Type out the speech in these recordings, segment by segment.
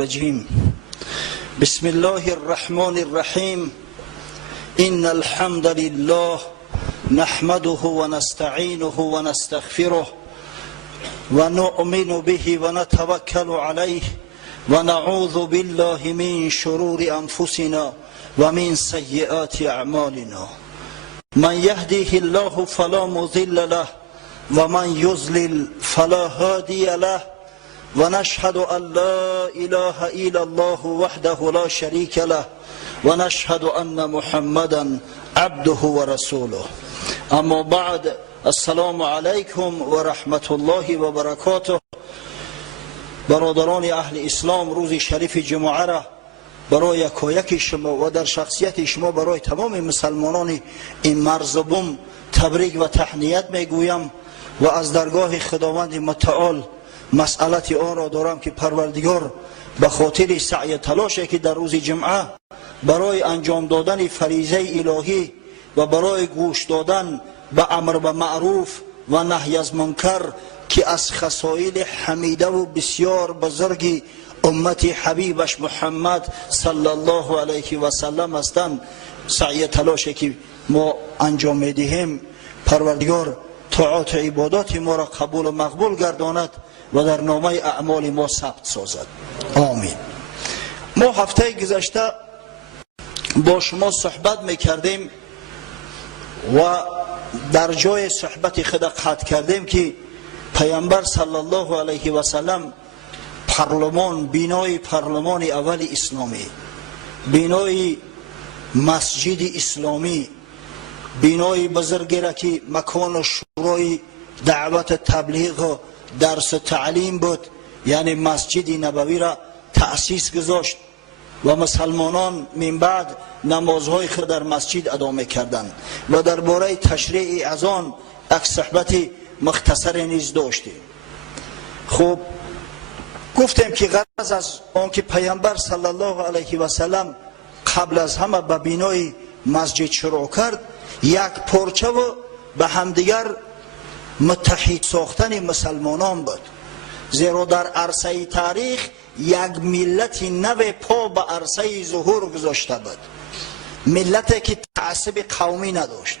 الرجيم. بسم الله الرحمن الرحيم. إن الحمد لله نحمده ونستعينه ونستغفره ونؤمن به ونتوكل عليه ونعوذ بالله من شرور أنفسنا ومن سيئات أعمالنا. من يهده الله فلا مضل له ومن يضلل فلا هادي له ونشهد أن لا إله إلا الله وحده لا شريك له ونشهد أن محمدا عبده ورسوله. اما بعد، السلام علیکم و رحمت الله و برکاته. برادران اهل اسلام، روز شریف جمعه را برای یکایک شما و در شخصیت شما برای تمام مسلمانان این مرزبون تبریک و تهنیت میگویم و از درگاه خداوند متعال مسئلت آن را دارم که پروردگار به خاطر سعی تلاشی که در روز جمعه برای انجام دادن فریضه الهی و برای گوش دادن به امر به معروف و نهی از منکر که از خصایل حمیده و بسیار بزرگی امت حبیبش محمد صلی الله علیه و سلم هستند، سعی تلاشی که ما انجام میدهیم پروردگار طاعات عبادات ما را قبول و مقبول گرداند و در نامه اعمال ما ثبت سازد. آمین. ما هفته گذشته با شما صحبت میکردیم و در جای صحبت خود قطع کردیم که پیامبر صلی الله علیه و سلم پارلمان، بینای پارلمان اول اسلامی، بینای مسجد اسلامی، بینای بزرگی را که مکان شورای دعوت تبلیغ و درس تعلیم بود، یعنی مسجد نبوی را تأسیس گذاشت و مسلمانان من بعد نمازهای خود در مسجد ادا می‌کردند و درباره تشریع اذان یک صحبت مختصر نیز داشتیم. خب گفتیم که غرض از آن که پیامبر صلی الله علیه و سلم قبل از همه به بینای مسجد شروع کرد، یک پارچه و به همدیگر متحد ساختن مسلمانان بود، زیرا در عرصه تاریخ یک ملت نو پا به عرصه ظهور گذاشته بود، ملتی که تعصب قومی نداشت،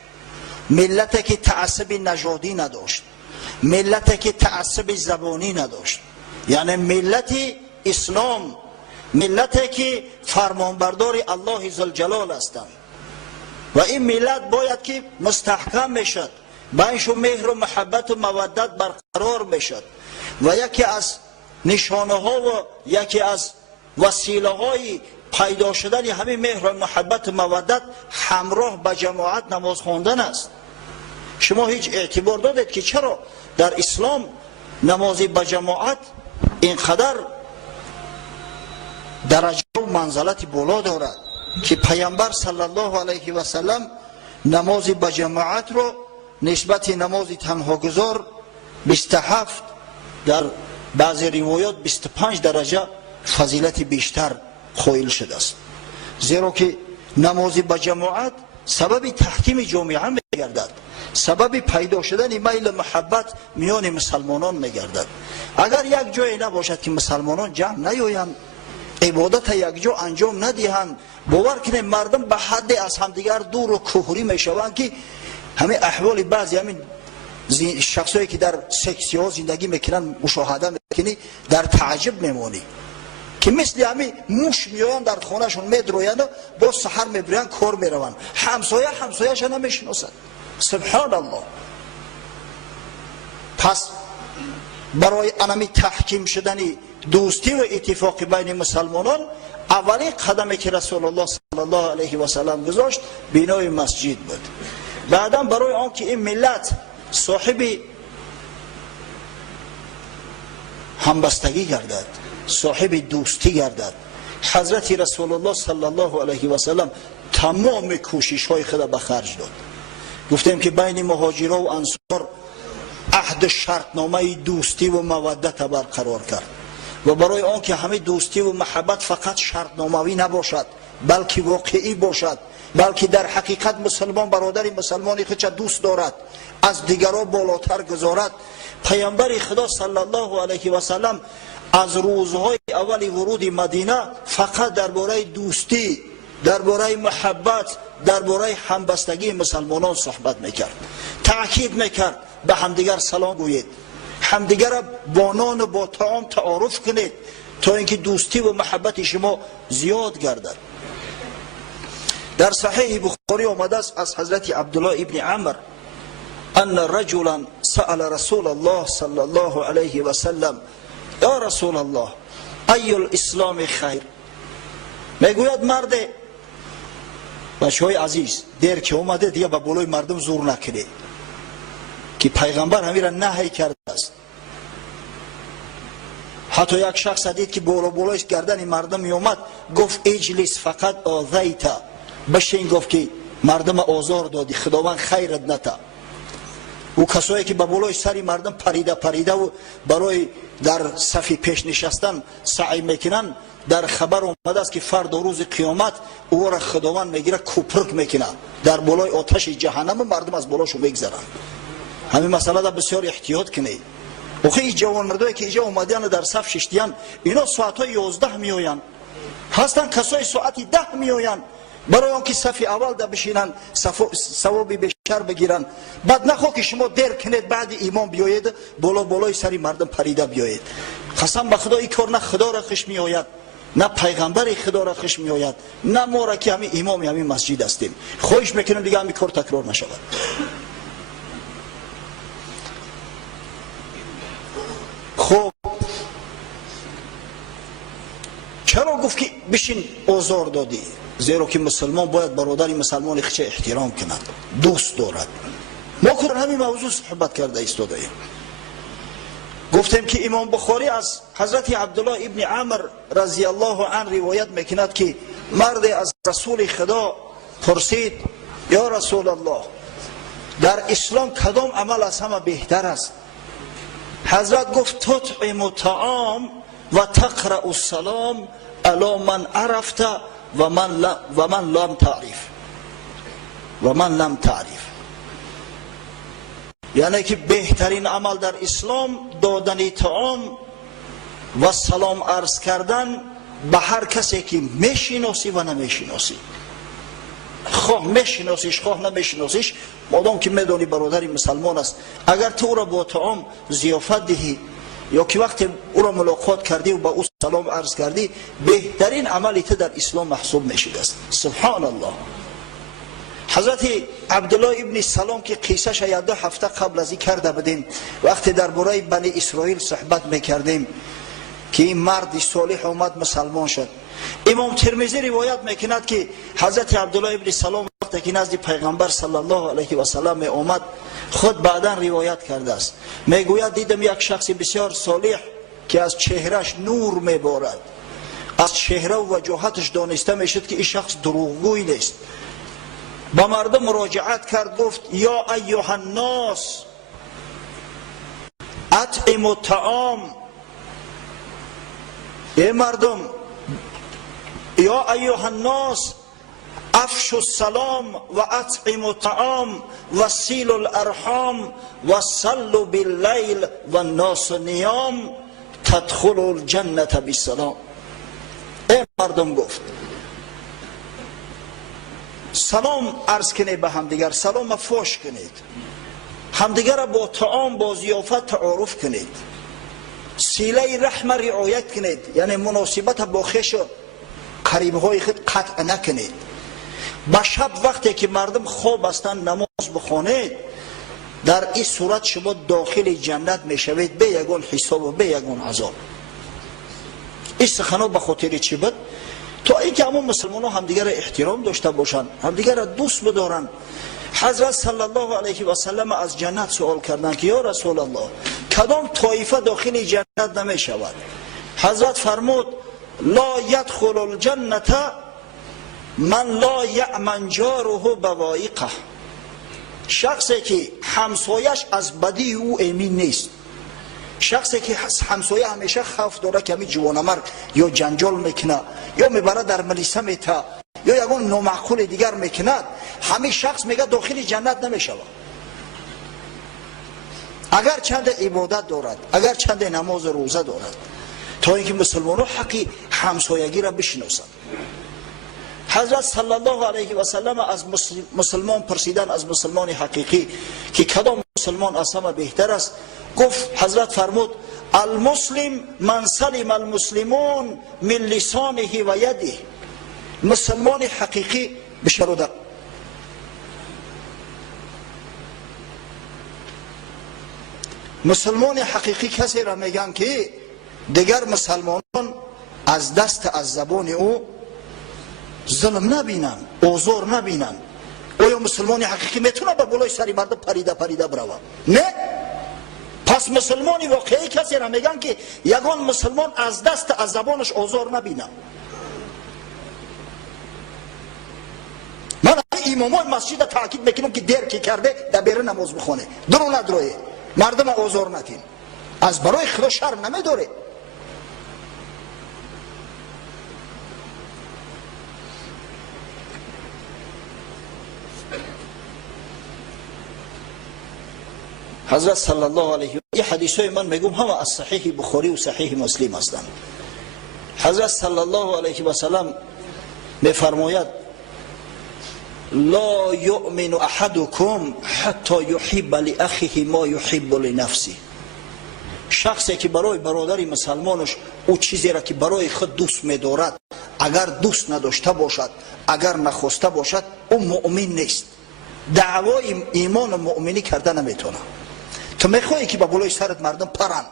ملتی که تعصب نژادی نداشت، ملتی که تعصب زبانی نداشت، یعنی ملت اسلام، ملتی که فرمانبردار الله ذوالجلال هستند و این ملت باید که مستحکم میشد، بینش مهر و محبت و مودت برقرار میشد و یکی از نشانه ها و یکی از وسیله های پیدا شدن همین مهر و محبت و مودت همراه به جماعت نماز خواندن است. شما هیچ اعتبار دادید که چرا در اسلام نماز با جماعت اینقدر درجه و منزلت بالا دارد که پیامبر صلی الله علیه و سلم نماز با جماعت را نسبت نماز تنها گذار 27، در بعضی روایات 25 درجه فضیلت بیشتر قائل شده است، زیرا که نماز با جماعت سبب تحکیم جامعه میگردد، سبب پیدا شدن میل محبت میان مسلمانان میگردد. اگر یک جای نباشد که مسلمانان جمع نیایند، عبادت یک جا انجام ندهند، باور کنید مردم به حد از همدیگر دور و کهوری میشوند که همه احوال بعضی همین شخصایی که در سکسی ها زندگی میکنن مشاهده میکنی، در تعجب میمانی که مثل همین موش میآیند در خانهشون میدرویند و با سحر میبرند کار میروند، همسایه همسایه‌اش نمیشناسند. سبحان الله. پس برای انمی تحکیم شدن دوستی و اتفاق بین مسلمانان اولین قدمی که رسول الله صلی الله علیه و سلم گذاشت بینای مسجد بود. بعدا برای آن که این ملت صاحب همبستگی گردد، صاحب دوستی گردد، حضرت رسول الله صلی الله علیه و سلم تمام کوشش های خود به خرج داد. گفتیم که بین مهاجران و انصار عهد شرطنامه دوستی و مودت برقرار کرد و برای آن که همه دوستی و محبت فقط شرطنامه‌ای نباشد بلکه واقعی باشد، بلکه در حقیقت مسلمان برادر مسلمانی خودش دوست دارد، از دیگران بالاتر گذارد، پیامبر خدا صلی الله علیه و سلم از روزهای اول ورود مدینه فقط درباره دوستی، درباره محبت، درباره همبستگی مسلمانان صحبت میکرد. تأکید میکرد به همدیگر سلام گویید، همدیگر را با نان و با طعام تعارف کنید تا اینکه دوستی و محبت شما زیاد گردد. در صحیح بخاری آمده است از حضرت عبدالله ابن عمر ان رجلا سأل رسول الله صلی الله علیه و سلم یا رسول الله ای الاسلام خیر. میگوید مرد بچه‌های عزیز دیر که اومده دیگه به بالای مردم زور نکنید که پیغمبر همین را نهی کرده است. حتی یک شخص دید که بالای گردن مردم می اومد گفت اجلس فقط آذیتا، بشین، گفت که مردم آزار دادی، خداوند خیرت نده. او کسایی که به بالای سری مردم پریده و برای در صف پیش نشستن سعی میکنن، در خبر اومده است که فردا روز قیامت او را خداوند میگیره کوپرک میکنه در بالای آتش جهنم، مردم از بالاشو میگذرن. همین مسئله را بسیار احتیاط کنید. اوخه این جوان مردایی که اینجا اومدن در صف ششتیان، اینا ساعت 11 میآیند، هستن کسای ساعت 10 میآیند برای آنکه صف اول در بشینن ثواب بیشتر بگیرن. بعد نخوا که شما دیر کنید بعد امام بیایید بالای سری مردم پریده بیایید. قسم به خدا این کار نه خدا را خوش میآید، نه پیغمبر خدا را خوش میآید، نه ما را که همین امام همین مسجد هستیم. خواهش میکنم دیگه همین کار تکرار نشود. خب چرا گفت که بشین آزار دادی؟ زیرا که مسلمان باید برادر مسلمان خچه احترام کند، دوست دارد. ما کن همین موضوع صحبت کرده ایستاده ایم. گفتیم که امام بخاری از حضرت عبدالله ابن عمر رضی الله عنه روایت میکند که مرد از رسول خدا پرسید یا رسول الله در اسلام کدام عمل از همه بهتر است؟ حضرت گفت تطعم الطعام و تقرأ السلام علی من عرفت و من لم تعرف. یعنی که بهترین عمل در اسلام دادن طعام و سلام عرض کردن به هر کسی که میشناسی و نمیشناسی. خواه میشناسیش خواه نمیشناسیش، مادام که میدانی برادر مسلمان است، اگر تو او را با طعام ضیافت دهی یا که وقتی او را ملاقات کردی و با او سلام عرض کردی، بهترین عملی تو در اسلام محسوب میشد است. سبحان الله. حضرت عبدالله ابن سلام که قصهش 2 هفته قبل از این کرده بودیم، وقتی درباره بنی اسرائیل صحبت میکردیم که این مرد صالح اومد مسلمان شد. امام ترمذی روایت میکند که حضرت عبدالله ابن سلام وقتی که نزد پیغمبر صلی الله علیه و سلم اومد، خود بعدا روایت کرده است، میگوید دیدم یک شخص بسیار صالح که از چهرهش نور میبارد، از چهره و وجاهتش دانسته میشد که این شخص دروغگوی نیست. با مردم مراجعت کرد، گفت یا ایها الناس اطعموا الطعام، ای مردم، یا ایها الناس افشوا السلام و اطعموا الطعام و صلوا الارحام و صلوا باللیل و الناس نیام تدخلوا الجنة بالسلام. ای مردم، گفت سلام عرض کنید به همدیگر، سلام فوش کنید، همدیگر را با طعام با ضیافت تعارف کنید، صله رحم رعایت کنید، یعنی مناسبت با خویش و قریبهای خود قطع نکنید. با شب وقتی که مردم خواب هستند نماز بخوانید، در این صورت شما داخل جنت میشوید به یگان حساب و به یگان عذاب. این سخنها به خاطر چی بود؟ تا اینکه همون مسلمان ها همدیگر را احترام داشته باشند، همدیگر را دوست بدارند. حضرت صلی الله علیه و سلم از جنت سوال کردند که یا رسول الله کدام طایفه داخل جنت نمی شود؟ حضرت فرمود لا یدخل الجنة من لا یأمن جاره بوایقه. شخصی که همسایش از بدی او امین نیست، شخصی که همسایه همیشه خوف داره که همین جوانمرد یا جنجال میکنه یا میبره در ملیسه میته یا یگان نامعقول دیگر میکند، همین شخص میگه داخل جنت نمیشود. اگر چند عبادت دارد، اگر چند نماز روزه دارد، تا اینکه مسلمانان حقی همسایگی را بشناسند. حضرت صلی الله علیه و سلم از مسلمان پرسیدن، از مسلمان حقیقی که کدام مسلمان از همه بهتر است، گفت حضرت فرمود المسلم من سلم المسلمون من لسانه و یده. مسلمان حقیقی بشرده مسلمان حقیقی کسی را میگن که دیگر مسلمانان از دست از زبان او ظلم نبینن، اوزار نبینن. آیا مسلمان حقیقی میتونه به بالای سری مردم پریده بروه؟ نه. پس مسلمانی واقعی کسی را میگن که یگان مسلمان از دست از زبانش اوزار نبینه. من امامای مسجد تاکید میکنم که دیر که کرده در بیرون نماز بخونه، درو ندروه، مردم اوزار نکن، از برای خدا شرم نمیداره. حضرت صلی الله علیه و این حدیثای من میگم همه از صحیح بخاری و صحیح مسلم هستند. حضرت صلی الله علیه و سلم میفرماید لا یؤمن احدکم حتی یحب لاخیه ما یحب لنفسه. شخصی که برای برادر مسلمانش او چیزی را که برای خود دوست می‌دارد اگر دوست نداشته باشد، اگر نخواسته باشد، او مؤمن نیست. دعوای ایمان و مؤمنی کرده نمیتونه. تو میخوایی که با بالای سرت مردم پرن،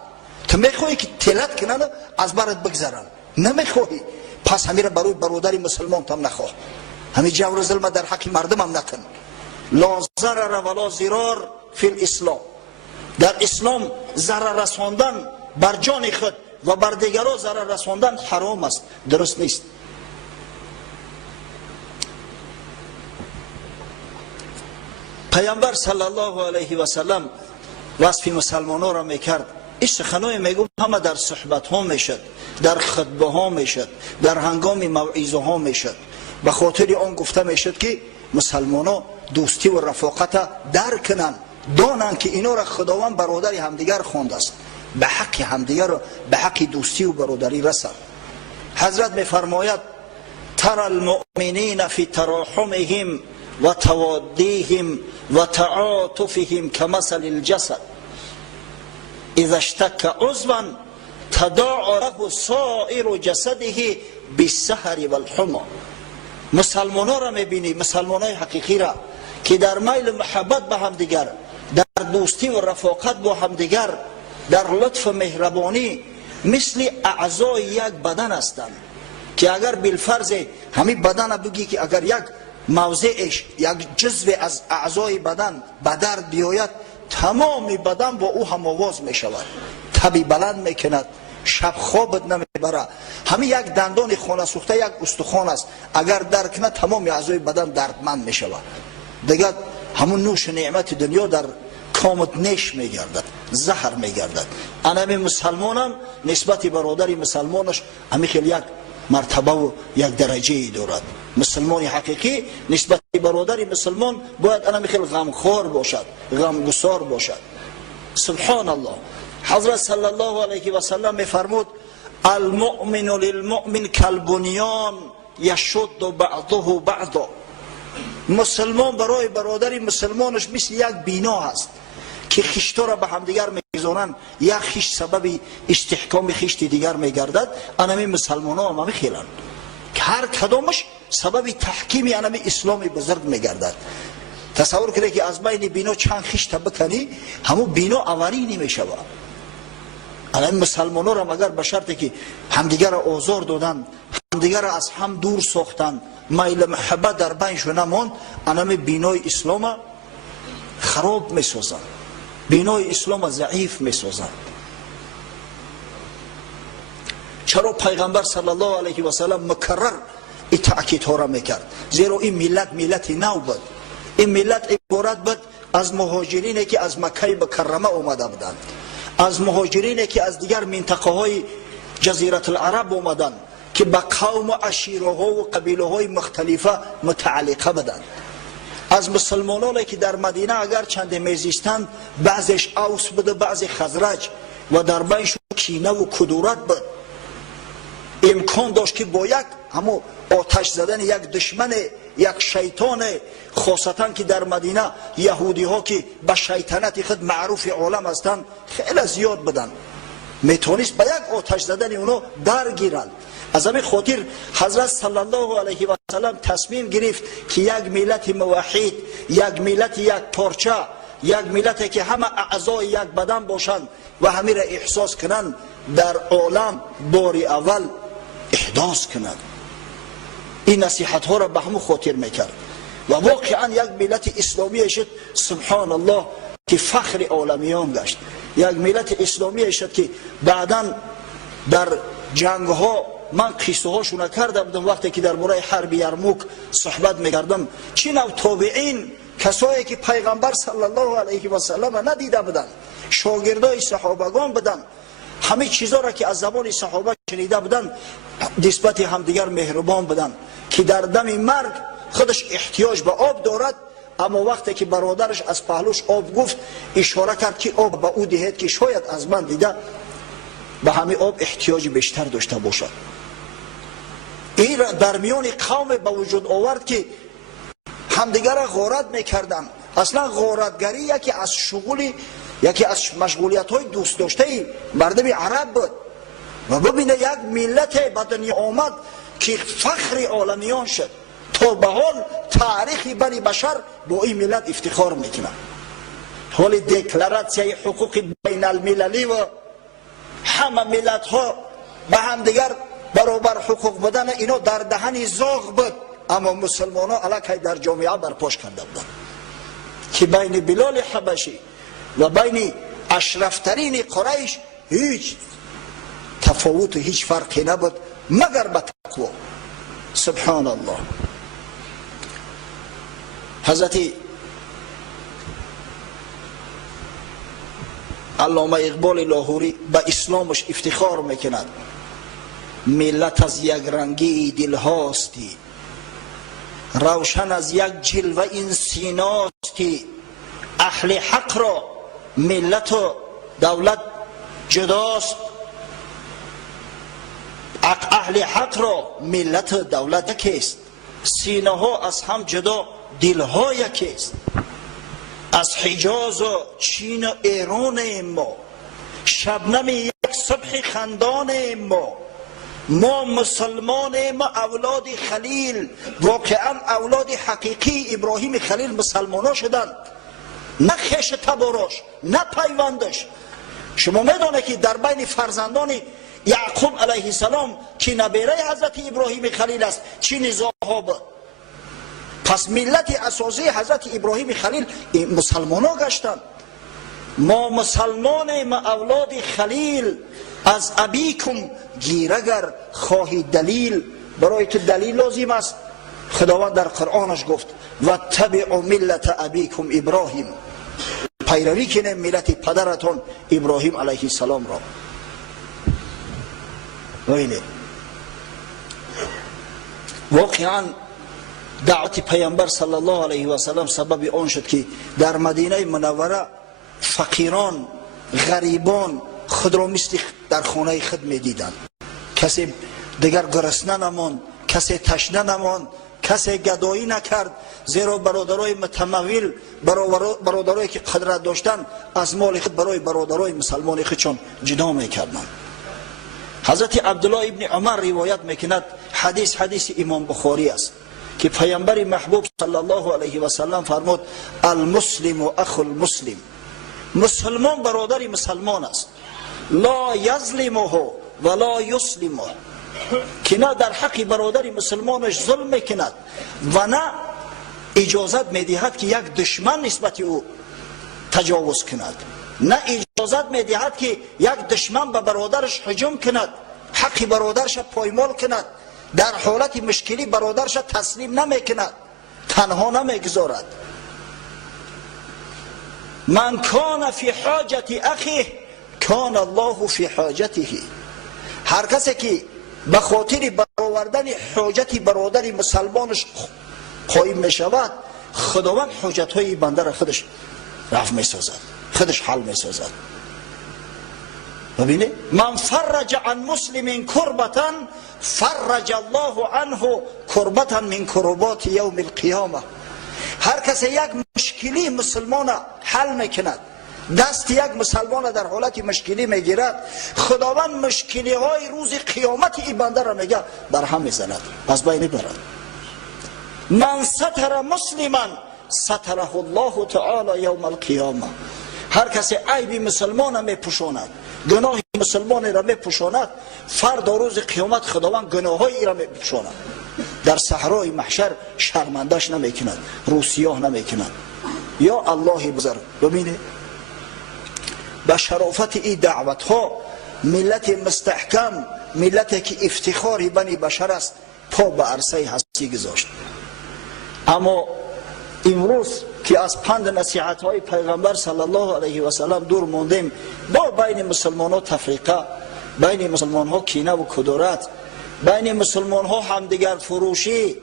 تو میخوایی که تلت کنن از برات بگذرن، نمیخوایی، پس همین را برای برادر مسلمان تام نخواه. همین جور ظلم در حق مردم هم نکن. لا ضرر ولا ضرار فی الاسلام. در اسلام ضرر رساندن بر جان خود و بر دیگران ضرر رساندن حرام است، درست نیست. پیامبر صلی الله علیه و سلم وصف مسلمانان را میکرد. این سخنای میگم همه در صحبت ها میشد، در خطبه ها میشد، در هنگام موعظه ها میشد. به خاطر آن گفته میشد که مسلمانان دوستی و رفاقت درک کنند، دانند که اینا را خداوند برادر همدیگر خوانده است، به حق همدیگر و به حق دوستی و برادری رسند. حضرت میفرماید ترى المؤمنین فی تراحمهم و توادیهم و تعاطفهم کمثل الجسد اذا اشتک عضوا تداعی له سائر جسده بالسهر والحمى. مسلمانان را میبینی، مسلمانای حقیقی را که در میل محبت به هم دیگر، در دوستی و رفاقت با هم دیگر، در لطف و مهربانی مثل اعضای یک بدن هستند که اگر بالفرض همین بدن بگی که اگر یک موضعش، یک جزو از اعضای بدن به درد بیاید، تمام بدن با او هم آواز می شود، تبی بلند می کند، شب خوابت نمیبره. همین یک دندان خانه سوخته، یک استخوان است، اگر درد کند تمام اعضای بدن دردمند می شود. دیگر همون نوش نعمت دنیا در کامت نیش می گردد، زهر می گردد. انمی مسلمانم نسبت برادر مسلمانش همی خیلی یک مرتبه و یک درجه ای دارد. مسلمان حقیقی نسبت برادر مسلمان باید انمی خیلی غمخوار باشد، غمگسار باشد. سبحان الله. حضرت صلی الله علیه و سلم میفرمود المؤمن للمؤمن کالبنیان یشد بعضه بعضا. مسلمان برای برادر مسلمانش مثل یک بینا است که خشتا را به همدیگر میزنند، یک خشت سبب استحکام خشت دیگر میگردد. انمی مسلمان ها هم خیلند که هر کدامش سبب تحکیم انمی اسلام بزرگ میگردد. تصور کنید که از بین بینا چند خشت بکنی همون بینا آوری نمیشود. انمی مسلمان ها را مگر به شرطی که همدیگر را آزار دادند، همدیگر را از هم دور ساختند، میل محبت در بینشون نماند، انمی بینای اسلام خراب میسازند، بینای اسلام ضعیف میسازند. چرا پیغمبر صلی الله علیه و سلم مکرر این تأکید ها را میکرد؟ زیرا این ملت ملت نو بود. این ملت عبارت بود از مهاجرینی که از مکه مکرمه اومده بودند، از مهاجرینی که از دیگر منطقه های جزیره العرب اومدند که به قوم و عشیره ها و قبیله های مختلفه متعلقه بودند. از مسلمانانی که در مدینه اگر چند میزیستند، بعضش اوس بود، بعض خزرج، و در بینشون کینه و کدورت بود. امکان داشت که با یک همو آتش زدن یک دشمن، یک شیطان، خاصتا که در مدینه یهودی ها که به شیطنت خود معروف عالم هستند خیلی زیاد بدن، میتونست به یک آتش زدن اونو درگیرند. از همین خاطر حضرت صلی الله علیه و سلم تصمیم گرفت که یک ملت موحد، یک ملت یک پارچه، یک ملتی که همه اعضای یک بدن باشند و همه را احساس کنند، در عالم بار اول احداث کنند. این نصیحت ها را به همون خاطر میکرد و واقعا یک ملت اسلامی شد سبحان الله که فخر عالمیان گشت. یک ملت اسلامی شد که بعدا در جنگ ها، من قصه هاشون کرده بودم وقتی که در مورد حرب یرموک صحبت میکردم، چه نوع تابعین، کسایی که پیغمبر صلی الله علیه و سلم ندیده بودند، شاگردای صحابگان بودند، همه چیزا را که از زبان صحابه شنیده بودند نسبت همدیگر مهربان بودند، که در دم مرگ خودش احتیاج به آب دارد، اما وقتی که برادرش از پهلوش آب گفت اشاره کرد که آب به او دهید که شاید از من دیده به همه آب احتیاج بیشتر داشته باشد. این را در میان قوم به وجود آورد که همدیگر را غارت میکردن. اصلا غارتگری یکی از شغلی، یکی از مشغولیت های دوست داشته مردم عرب بود. و ببینه یک ملت به دنیا آمد که فخر عالمیان شد، تا به حال تاریخ بنی بشر با این ملت افتخار میکنه. حال دکلراسیون حقوق بین المللی و همه ملت ها به هم دیگر برابر حقوق بدن اینا در دهن زاغ بود، اما مسلمان ها علاقه در جامعه برپاش کرده بودن که بین بلال حبشی و بین اشرفترین قریش هیچ تفاوت و هیچ فرقی نبود مگر به تقوا. سبحان الله. حضرت علامه اقبال لاهوری به اسلامش افتخار میکند. ملت از یک رنگی دل هاستی، روشن از یک جلوه این سیناستی، اهل حق را ملت و دولت جداست، اهل حق را ملت و دولت یکیست، سینه ها از هم جدا، دل ها یکیست. از حجاز و چین و ایران ما، شبنم یک صبح خندان ما مسلمان، ما اولاد خلیل، واقعا اولاد حقیقی ابراهیم خلیل مسلمان ها شدند، نه خش تباراش نه پیوندش. شما میدانه که در بین فرزندان یعقوب علیه السلام که نبیره حضرت ابراهیم خلیل است چه نزاعها بود. پس ملت اساسی حضرت ابراهیم خلیل مسلمان ها گشتند. ما مسلمان، ما اولاد خلیل، از ابیکم گیرگر خواهی دلیل. برای تو دلیل لازم است. خداوند در قرآنش گفت و تبعوا ملت ابیکم ابراهیم، پیروی کنه ملت پدرتون ابراهیم علیه السلام را. ویلی واقعا دعوت پیامبر صلی الله علیه و سلم سبب آن شد که در مدینه منوره فقیران، غریبان خود را مثل در خانه خود میدیدند. کسی دیگر گرسنه نماند، کسی تشنه نماند، کسی گدایی نکرد، زیرا برادرای متمول، برادرایی که قدرت داشتند از مال خود برای برادرای مسلمان خودشان جدا میکردند. حضرت عبدالله ابن عمر روایت میکند، حدیث امام بخاری است که پیامبر محبوب صلی الله علیه و سلم فرمود المسلم و اخو المسلم، مسلمان برادر مسلمان است، لا یظلمه ولا یسلمه، که نه در حق برادر مسلمانش ظلم میکند و نه اجازت میدهد که یک دشمن نسبت او تجاوز کند، نه اجازت میدهد که یک دشمن به برادرش هجوم کند، حق برادرش پایمال کند، در حالت مشکلی برادرش تسلیم نمیکند، تنها نمیگذارد. من کان فی حاجت اخیه کان الله فی حاجته، هر کسی که به خاطر برآوردن حاجت برادر مسلمانش قایم می شود، خداوند حاجت های بنده را خودش رفع می سازد، خودش حل می سازد. ببینید من فرج عن مسلم کربتا فرج الله عنه کربتا من کربات یوم القیامه. هر کسی یک مشکلی مسلمان حل میکند، دست یک مسلمان در حالت مشکلی میگیرد، خداوند مشکلی های روز قیامت این بنده را میگه برهم میزند، از بین برد. من ستر مسلما ستره الله تعالی یوم القیامه. هر کسی عیب مسلمان میپوشاند، گناه مسلمان را میپوشاند، فردا روز قیامت خداوند گناه های را میپوشاند، در صحرای محشر شرمندش نمیکند، روسیاه نمیکند. یا الله بزرگ. ببینید به شرافت این دعوت ها ملت مستحکم، ملتی که افتخاری بنی بشر است، پا به عرصه هستی گذاشت. اما امروز که از پند نصیحت های پیغمبر صلی الله علیه و سلم دور موندیم، با بین مسلمان ها تفریقه، بین مسلمان ها کینه و کدورت، بین مسلمان ها همدیگر فروشی.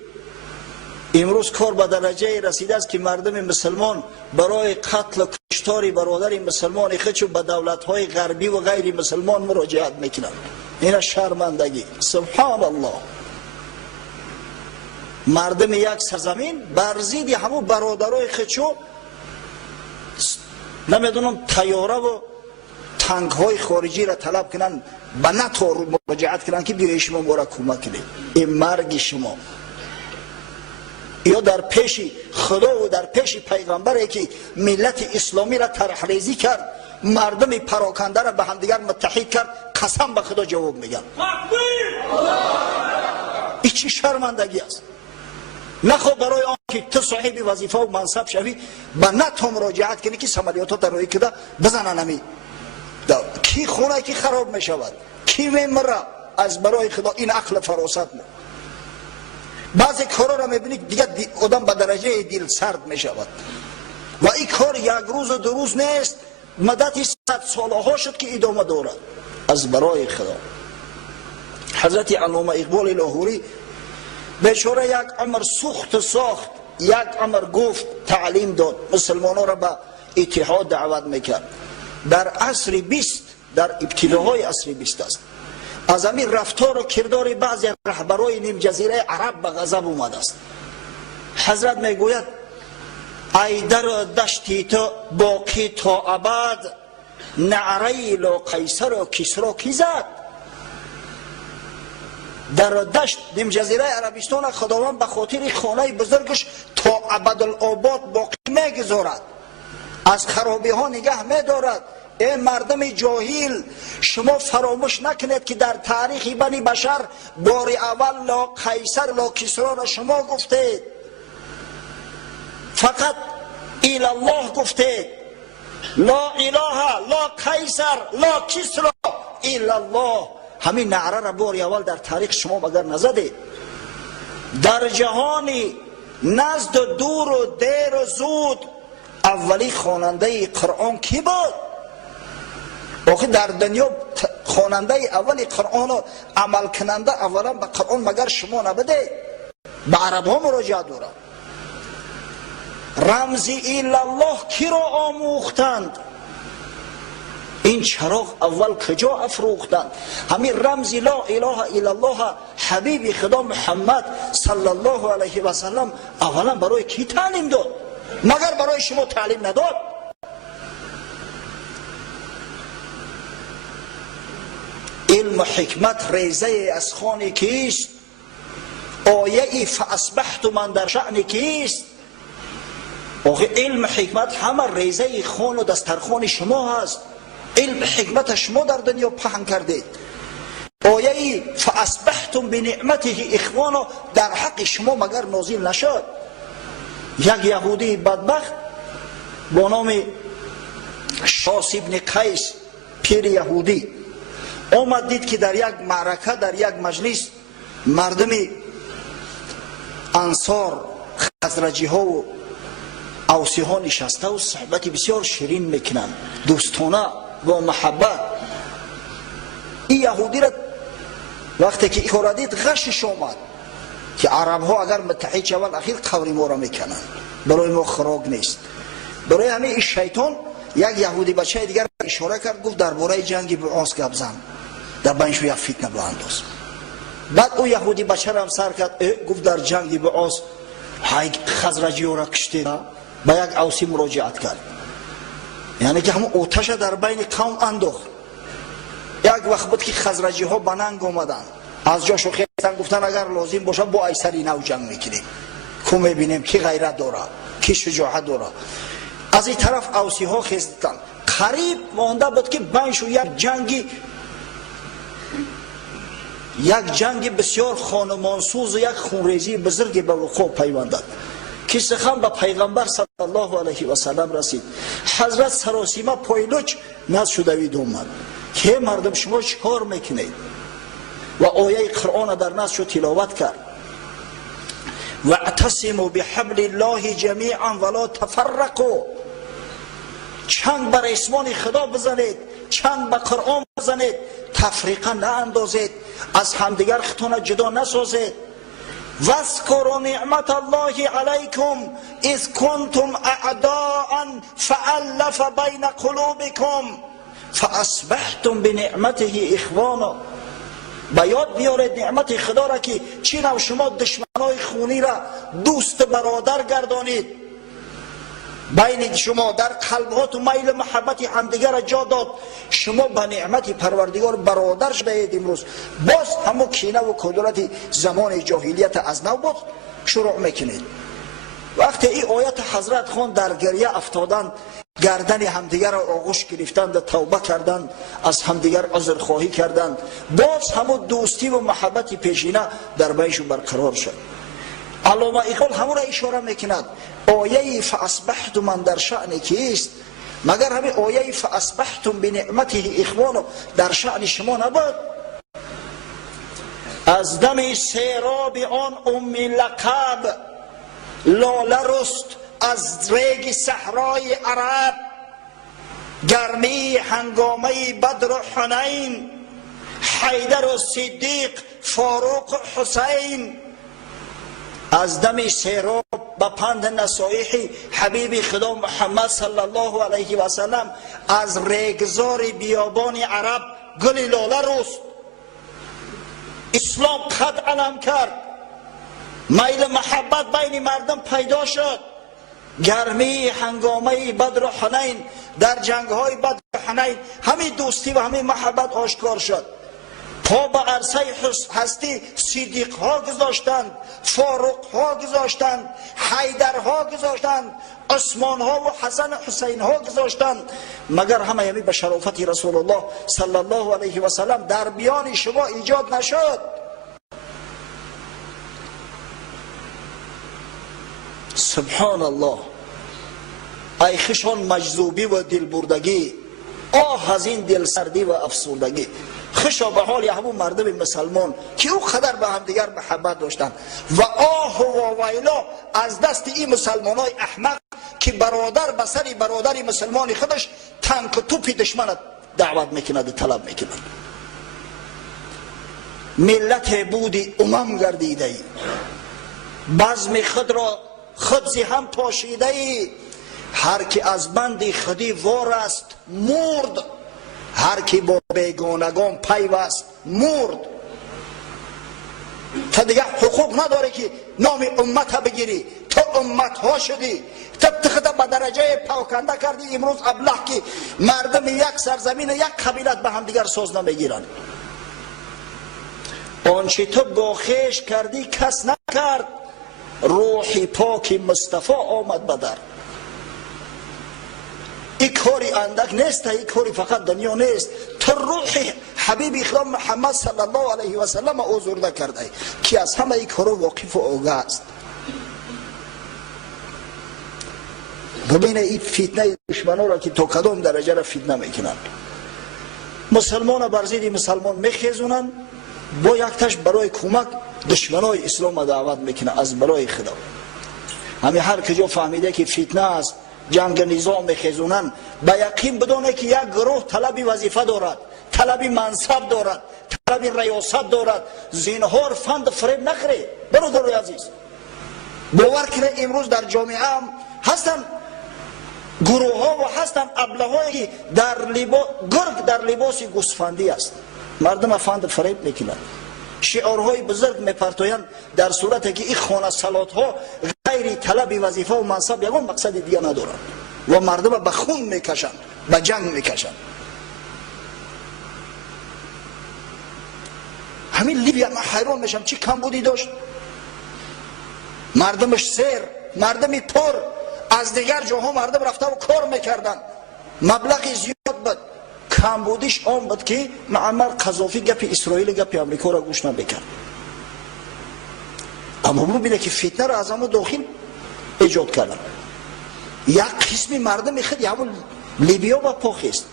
امروز کار به درجه رسیده است که مردم مسلمان برای قتل و کشتار برادر مسلمان خودشون به دولت های غربی و غیر مسلمان مراجعت میکنند. این شرمندگی. سبحان الله. مردم یک سرزمین بر ضد همون برادرای خودشو نمیدونم طیاره و تانک های خارجی را طلب کنن، به ناتو مراجعت کنن که بیای شما ما را کمک کنید. این مرگ شما. یا در پیش خدا و در پیش پیغمبری که ملت اسلامی را طرح ریزی کرد، مردم پراکنده را به همدیگر متحد کرد، قسم به خدا جواب میگن. این چی شرمندگی است؟ نخو برای آن که تو صاحب وظیفه و منصب شوی به ناتو مراجعت کنی که عملیات روی کده بزنن. نمی کی خونه کی خراب میشود، کی میمره. از برای خدا این عقل فراست نه. بعضی کارا را میبینید دیگه آدم به درجه دل سرد میشود و این کار یک روز و دو روز نیست، مدت 100 ساله ها شد که ادامه دارد. از برای خدا حضرت علامه اقبال لاهوری بیچاره یک عمر ساخت، یک عمر گفت، تعلیم داد، مسلمانان را به اتحاد دعوت میکرد. در عصر 20، در ابتداهای عصر 20 است، از همین رفتار و کردار بعضی رهبرای نیم جزیره عرب به غضب اومده است. حضرت میگوید ای در دشتی تو باقی تا ابد، نعره لا قیصر و کسرا کی زد. در دشت نیم جزیره عربستان خداوند به خاطر خانه بزرگش تا ابدالآباد باقی میگذارد، از خرابی ها نگه میدارد. ای مردم جاهل، شما فراموش نکنید که در تاریخ بنی بشر بار اول لا قیصر لا کسرا را شما گفتید، فقط الی الله گفتید. لا اله لا قیصر لا کسرا الی الله. همین نعره را بار اول در تاریخ شما مگر نزدید؟ در جهانی نزد و دور و دیر و زود اولی خواننده قرآن کی بود؟ آخه در دنیا خواننده اول قرآن و عمل کننده اولا به قرآن مگر شما نبوده؟ به عرب ها مراجعه دارد. رمزی الا الله کی را آموختند؟ این چراغ اول کجا افروختند؟ همین رمزی لا اله الا الله حبیب خدا محمد صلی الله علیه و سلم اولا برای کی تعلیم داد؟ مگر برای شما تعلیم نداد؟ علم و حکمت ریزه از خانی کیست؟ آیه فاصبحت من در شأن کیست؟ آخه علم حکمت همه ریزه خان و دسترخوان شما هست. علم حکمت شما در دنیا پهن کردید. آیه فاصبحتم بنعمته اخوانا در حق شما مگر نازل نشد؟ یک یهودی بدبخت با نام شاس ابن قیس، پیر یهودی، آمد دید که در یک معرکه، در یک مجلس مردم انصار، خزرجی ها و اوسی ها نشسته و صحبت بسیار شیرین میکنند، دوستانه و محبت. این یهودی را وقتی که کار دید غشش آمد که عرب ها اگر متحد شوند اخیر قبر ما را میکنند، برای ما خوراک نیست. برای همه این شیطان یک یهودی بچه دیگر اشاره کرد، گفت درباره جنگ بعاث گپ زن، در بینش یک فتنه برانداز. بعد او یهودی بچه را هم سر کرد، گفت در جنگ بعاث خزرجی را کشته، به یک اوسی مراجعت کرد، یعنی که همون آتش در بین قوم انداخت. یک وقت بود که خزرجی ها به ننگ آمدن، از جاشو خیستن، گفتن اگر لازم باشه با ایسری نو جنگ میکنیم، کو میبینیم کی غیرت داره، کی شجاعت داره. از این طرف اوسی ها خیستن. قریب مانده بود که بینشو یک جنگ بسیار خانمانسوز و یک خونریزی بزرگی به وقوع پیوندد که سخن به پیغمبر صلی الله علیه و سلم رسید. حضرت سراسیمه پایلوچ نزد شدوید اومد که مردم شما چیکار میکنید؟ و آیه قرآن در نزد شو تلاوت کرد، واعتصموا بحبل الله جمیعا ولا تفرقوا. چنگ بر اسمان خدا بزنید، چنگ به قرآن بزنید، تفریقه ناندازید، از همدیگر خودتون جدا نسازید. واذکروا نعمت الله علیکم اذ کنتم اعداء فالف بین قلوبکم فاصبحتم بنعمته اخوانا. به یاد بیارید نعمت خدا را که چی نوع شما دشمنای خونی را دوست برادر گردانید، بین شما در قلبات و میل محبت همدیگر را جا داد، شما به نعمت پروردگار برادر شدید. امروز باز همون کینه و کدورت زمان جاهلیت از نو بود شروع میکنید. وقتی این آیت حضرت خان در گریه افتادن، گردن همدیگر را آغوش گرفتند، توبه کردند، از همدیگر عذر خواهی کردند، باز همون دوستی و محبت پیشینه در بینشون برقرار شد. علامه اقبال همون را اشاره میکند، آیه فاصبحتم من در شأن کیست؟ مگر همین آیه فاصبحتم بنعمته اخوانا در شأن شما نبود؟ از دم سیراب آن ام لقب لاله رست از ریگ صحرای عرب، گرمی هنگامه بدر و حنین، حیدر و صدیق فاروق حسین. از دم سیراب به پند نصایح حبیب خدا محمد صلی الله علیه و سلم از ریگزار بیابان عرب گل لاله رست، اسلام قد علم کرد، میل محبت بین مردم پیدا شد. گرمی هنگامه بدر و حنین، در جنگ های بدر و حنین همین دوستی و همین محبت آشکار شد. پا به عرصه هستی صدیق ها گذاشتند، فاروق ها گذاشتند، حیدر ها گذاشتند، عثمان ها و حسن حسین ها گذاشتند. مگر همه به شرافت رسول الله صلی الله علیه و سلم در بیان شما ایجاد نشد؟ سبحان الله. ای خشان مجذوبی و دلبردگی، آه از این دل سردی و افسردگی. خشا به حال همون مردم مسلمان که او قدر به هم دیگر محبت داشتن، و آه و ویلا از دست این مسلمان های احمق که برادر به سر برادری مسلمان خودش تنک و توپی دشمنت دعوت میکند و طلب میکند. ملت بودی امم گردیده ای، بزم خود را خود هم پاشیده ای. هر که از بند خودی وار است مرد، هر که با بیگانگان پیوست مرد. تا دیگه حقوق نداره که نام امت بگیری، تو امت ها شدی، تو خود به درجه پاکنده کردی. امروز ابله که مردم یک سرزمین یک قبیلت به هم دیگر ساز نمیگیرن. آنچه تو با خویش کردی کس نکرد، روح پاک مصطفی آمد بدر. این کاری اندک نیست، این کاری فقط دنیا نیست. تو روح حبیب خدا محمد صلی الله علیه و سلم آزرده کرده که از همه این کارو واقف و آگاه است. ببینه این فتنه دشمنان را که تا کدام درجه را فتنه میکنند. مسلمان بر ضد مسلمان میخیزونند، با یک تش برای کمک دشمنای اسلام دعوت میکنه از برای خدا. همین هر کجا فهمیده که فتنه است، جنگ نظام میخیزونن، به یقین بدونه که یک گروه طلب وظیفه دارد، طلب منصب دارد، طلب ریاست دارد. زینهار فند فریب نخری برادر عزیز. باور کنه امروز در جامعه هم هستن گروه ها و هستند ابلهایی در گرگ در لباس گوسفندی است، مردم فند فریب میکنند، شعارهای بزرگ میپرتویند در صورتی که این خانه صلات ها غیر طلب وظیفه و منصب یگان مقصد دیگه ندارند و مردم به خون میکشند، به جنگ میکشند. همین لیبیا من حیران میشم چی کمبودی داشت، مردمش سیر، مردمی پر، از دیگر جاها مردم رفته و کار میکردن، مبلغی زیاد بود. کمبودیش آن بود که معمر قذافی گپ اسرائیل گپ امریکا را گوش نمیکرد. اما ببینه که فتنه را از همون داخل ایجاد کردن. یک قسمی مردم خود همون لیبیا و پاخیست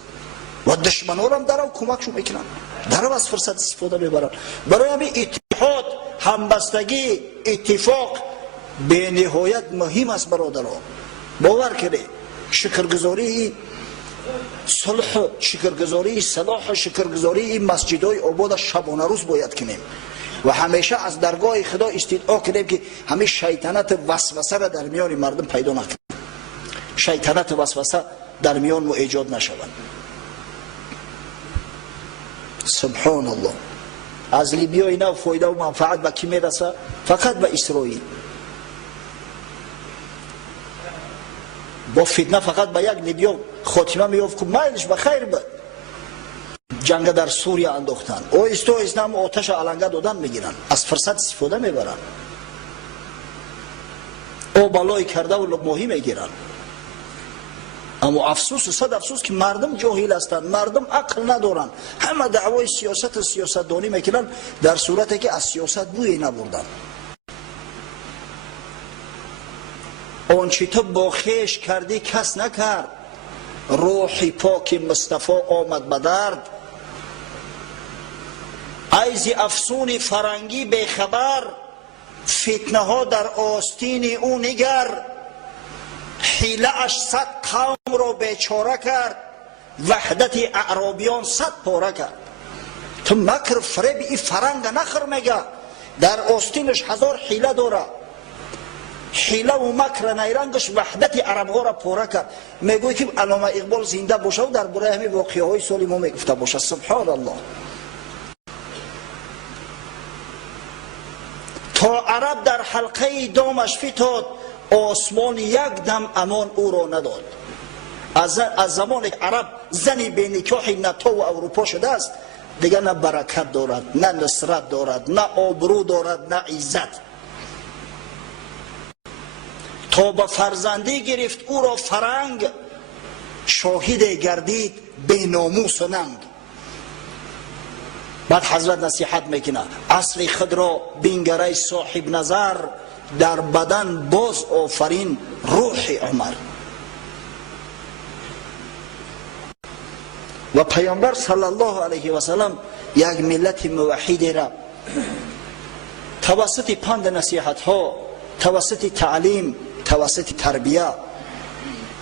و دشمنان را هم در او کمکشون میکنن، در او از فرصت استفاده میبرن. برای همین اتحاد، همبستگی، اتفاق به نهایت مهم است برادران. باور کنید شکرگزاری صلح، شکرگزاری صلاح، شکرگزاری مسجدهای آباد شبانه روز باید کنیم و همیشه از درگاه خدا استدعا کنیم که همه شیطنت وسوسه را در میان مردم پیدا نکنیم، شیطنت وسوسه در میان ما ایجاد نشود. سبحان الله. از لیبیا اینا فایده و منفعت به کی میرسه؟ فقط به اسرائیل. با فتنه فقط به یک لیبیا خاتمه میافت که مایلش به خیر بود. جنگ در سوریه انداختن، آهسته آهسته هم آتش علنگه دادن میگیرن، از فرصت استفاده میبرن، او بلای کرده و ماهی میگیرن. اما افسوس و صد افسوس که مردم جاهل هستند، مردم عقل ندارن، همه دعوای سیاست و سیاستدانی میکنن در صورتی که از سیاست بوی نبردن. آنچه تو با خویش کردی کس نکرد، روح پاک مصطفی آمد به درد. ایز افسون فرنگی بیخبر، فتنه ها در آستین او نگر. حیله اش 100 قوم را بیچاره کرد، وحدت اعرابیان 100 پاره کرد. تو مکر فریب ای فرنگ نخر میگه، در آستینش 1000 حیله داره، حیله و مکر نیرنگش وحدت عرب ها را پاره کرد. میگوی که علامه اقبال زنده باشه و در برای همین واقعه های سالی ما میگفته باشه. سبحان الله. تا عرب در حلقه دامش فتاد، آسمان یک دم امان او را نداد. از زمان عرب زنی به نکاح نتا و اروپا شده است، دیگه نه برکت دارد، نه نصرت دارد، نه آبرو دارد، نه عزت. تا به فرزندی گرفت او را فرنگ، شاهد گردید به ناموس و ننگ. بعد حضرت نصیحت میکنه اصل خود را بینگره صاحب نظر، در بدن باز آفرین روح عمر. و پیامبر صلی الله علیه و سلم یک ملت موحد را توسط پند نصیحت ها، توسط تعلیم، توسط تربیه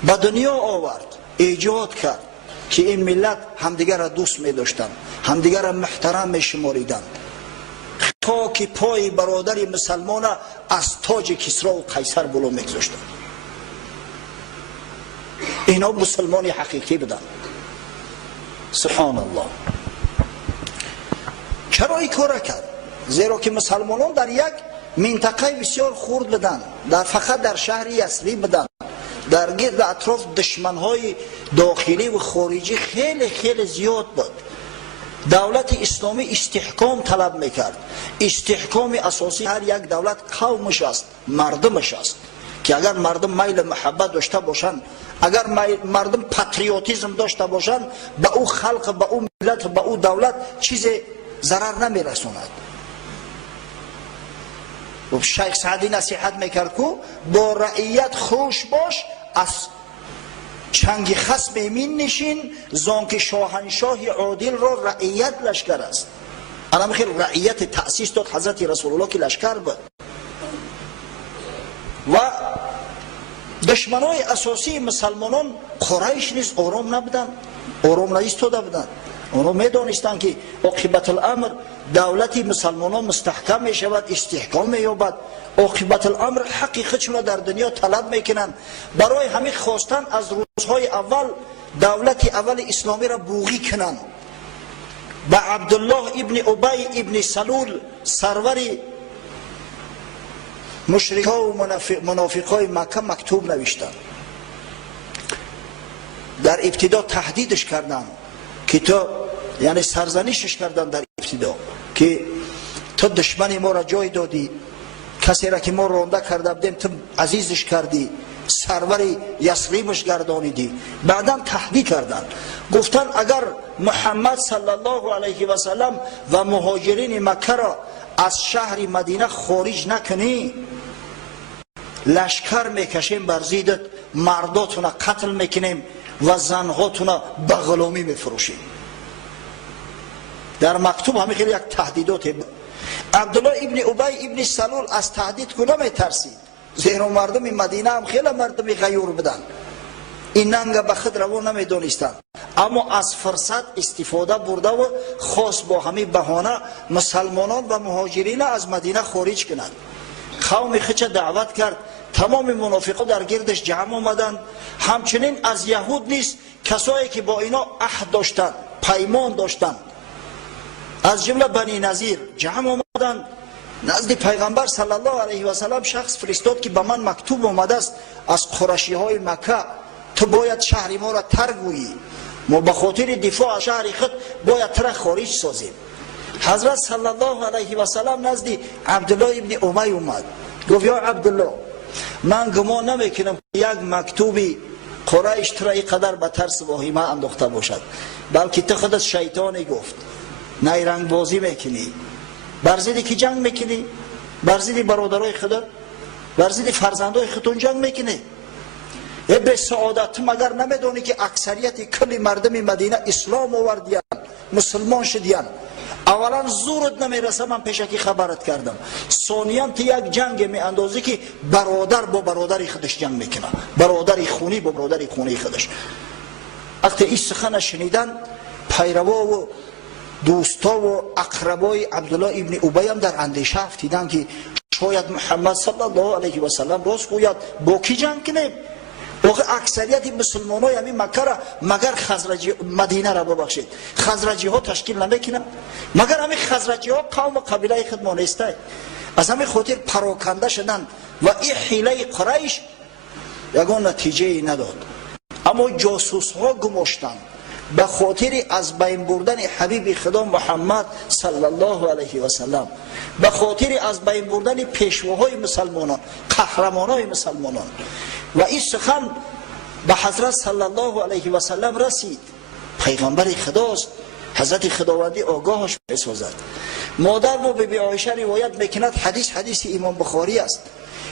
به دنیا آورد، ایجاد کرد که این ملت همدیگر را دوست می داشتند، همدیگر را محترم می شماریدند، تا که پای برادر مسلمان از تاج کسرا و قیصر بالا می گذاشتند. اینا مسلمان حقیقی بودند. سبحان الله. چرا این کار کرد؟ زیرا که مسلمانان در یک منطقه بسیار خرد بدن، فقط در شهر یثرب بدن، در گرد اطراف دشمنهای داخلی و خارجی خیلی خیلی زیاد بود. دولت اسلامی استحکام طلب میکرد. استحکام اساسی هر یک دولت قومش است، مردمش است، که اگر مردم میل محبت داشته باشند، اگر مردم پاتریوتیسم داشته باشند، به او خلق، به او ملت، به او دولت چیز ضرر نمیرسوند. و شیخ سعدی نصیحت میکرد که با رعیت خوش باش، از چنگ خصم امین نشین، زانکه شاهنشاه عادل را رعیت لشکر است. الان خیلی رعیت تأسیس داد حضرت رسول الله که لشکر بود. و دشمنای اساسی مسلمانان قریش نیز آرام نبودن، آرام نایستاده بودن. اونو میدونستند که عاقبت الامر دولتی مسلمانان مستحکم می شود، استحکام می یابد. عاقبت الامر حقیقتشون را در دنیا طلب میکنند. برای همین خواستن از روزهای اول دولت اول اسلامی را بوغی کنند. با عبدالله ابن ابی ابن سلول سروری مشرکان و منافقای مکه مکتوب نوشتند. در ابتدا تهدیدش کردند که تو، یعنی سرزنشش کردند در ابتدا که تو دشمن ما را جای دادی، کسی را که ما رانده کرده بودیم تو عزیزش کردی، سرور یثربش گردانیدی. بعدا تهدید کردند، گفتن اگر محمد صلی الله علیه و سلم و مهاجرین مکه را از شهر مدینه خارج نکنی، لشکر میکشیم بر ضدت، مرداتون را قتل میکنیم و زنهاتون را به غلامی میفروشیم. در مکتوب همه خیلی یک تهدیدات. عبدالله ابن ابی ابن سلول از تهدید کنه میترسید، زیرا مردم مدینه هم خیلی مردم غیور بدن، این ننگ به خود روا نمیدونستند، اما از فرصت استفاده برده و خاص با همین بهانه مسلمانان و مهاجرین از مدینه خارج کنند. قوم خچ دعوت کرد، تمام منافقان در گردش جمع آمدند. همچنین از یهود نیست کسایی که با اینا عهد داشتند، پیمان داشتند، از جمله بنی نظیر جمع آمدند. نزد پیغمبر صلی الله علیه و سلم شخص فرستاد که به من مکتوب آمده است از قریشی های مکه، تو باید شهر ما را ترک گویی، ما به خاطر دفاع از شهر خود باید ترک خارج سازیم. حضرت صلی الله علیه و سلم نزد عبدالله ابن امی اومد، گفت یا عبدالله، من گمان نمیکنم یک مکتوبی قریش تو را اینقدر به ترس واهمه انداخته باشد، بلکه تو خودت شیطانی گفت، نیرنگ بازی میکنی، بر ضد کی جنگ میکنی؟ بر ضد برادرای خودت، بر ضد فرزندای خودتون جنگ میکنی. به سعادت تو مگر نمیدونی که اکثریت کل مردم مدینه اسلام آوردیان، مسلمان شدیان؟ اولا زورت نمیرسه، من پیشکی خبرت کردم. ثانیاً تو یک جنگ می اندازی که برادر با برادر خودش جنگ میکنه، برادر خونی با برادر خونی خودش. وقتی این سخن شنیدن، پیروا و دوستا و اقربای عبدالله ابن ابی هم در اندیشه افتیدن که شاید محمد صلی الله علیه و سلم راست گوید، با کی جنگ کنیم؟ واقع اکثریت مسلمان های همین مکه را مگر خزرجی، مدینه را ببخشید، خزرجی ها تشکیل نمیکنند؟ مگر همین خزرجی ها قوم و قبیله خود ما نیسته؟ از همین خاطر پراکنده شدند و این حیله قریش یگان نتیجه نداد. اما جاسوس ها گماشتند به خاطر از بین بردن حبیب خدا محمد صلی الله علیه و سلم، به خاطر از بین بردن پیشواهای مسلمانان، قهرمانای مسلمانان. و این سخن به حضرت صلی الله علیه و سلم رسید. پیغمبر خداست، حضرت خداوندی آگاهش بسازد. مادر و بیبی عایشه روایت میکند، حدیث امام بخاری است،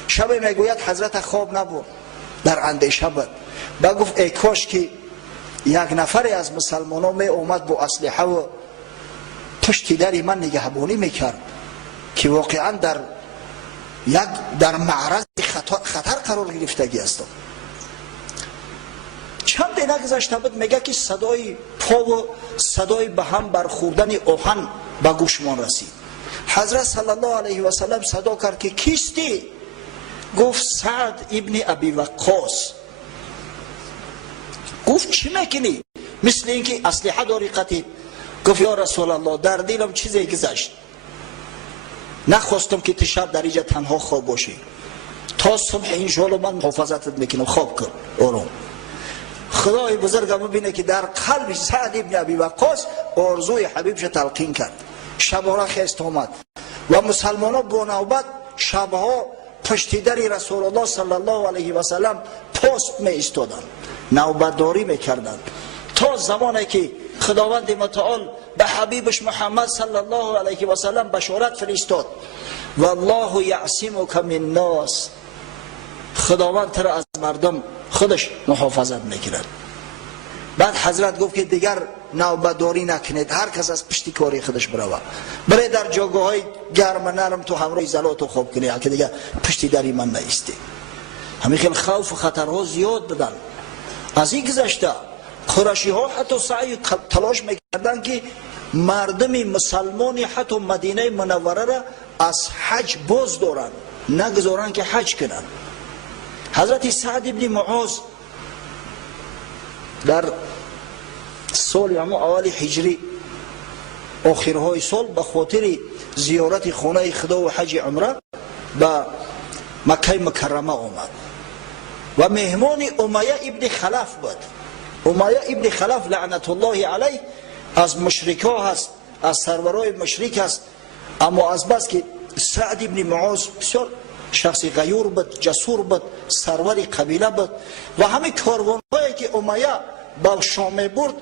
شب میگوید حضرت خواب نبرد، در اندیشه بود. با گفت ای کاش که یک نفر از مسلمانان می اومد با اسلحه و پشت در من نگهبانی میکرد که واقعا در معرض خطر قرار گرفتگی است. چند نگذشته بود میگه که صدای پا و صدای به هم برخوردن آهن به گوشمان رسید. حضرت صلی الله علیه و سلم صدا کرد که کیستی؟ گفت سعد ابن ابی وقاص. گفت چی میکنی؟ مثل اینکه اسلحه داری قتیل. گفت یا رسول الله، در دلم چیزی گذشت، نخواستم که تو شب در اینجا تنها خواب باشی، تا صبح انشاءالله من محافظتت میکنم، خواب کن آرام. خدای بزرگم ببینه که در قلب سعد ابن ابی وقاص آرزوی حبیبش تلقین کرد. شبها خیست آمد و مسلمانان با نوبت شبها پشت در رسول الله صلی الله علیه و سلم پست می ایستادند، نوبت داری میکردند، تا زمانی که خداوند متعال به حبیبش محمد صلی الله علیه و سلم بشارت فرستاد، والله یعصمک من الناس، خداوند تر از مردم خودش محافظت میکند. بعد حضرت گفت که دیگر نوبت داری نکنید، هر کس از پشت کاری خودش بروه، برای در جاگاه های گرم نرم تو همراه زلات و خواب کنی، که دیگر پشت دری من نیستی. همین خیلی خوف و خطرها زیاد بدن. از این گذشته قریشی ها حتی سعی تلاش میکردن که مردم مسلمانی حتی مدینه منوره را از حج باز دارن، نگذارن که حج کنن. حضرت سعد ابن معاذ در سال همون اول هجری آخرهای سال به خاطر زیارت خانه خدا و حج عمره به مکه مکرمه آمد و مهمان امیه ابن خلف بود. امیه ابن خلف لعنت الله علیه از مشرکا هست، از سرورای مشرک هست، اما از بس که سعد ابن معاذ بسیار شخص غیور بود، جسور بود، سرور قبیله بود و همه کاروانهایی که امیه به شام برد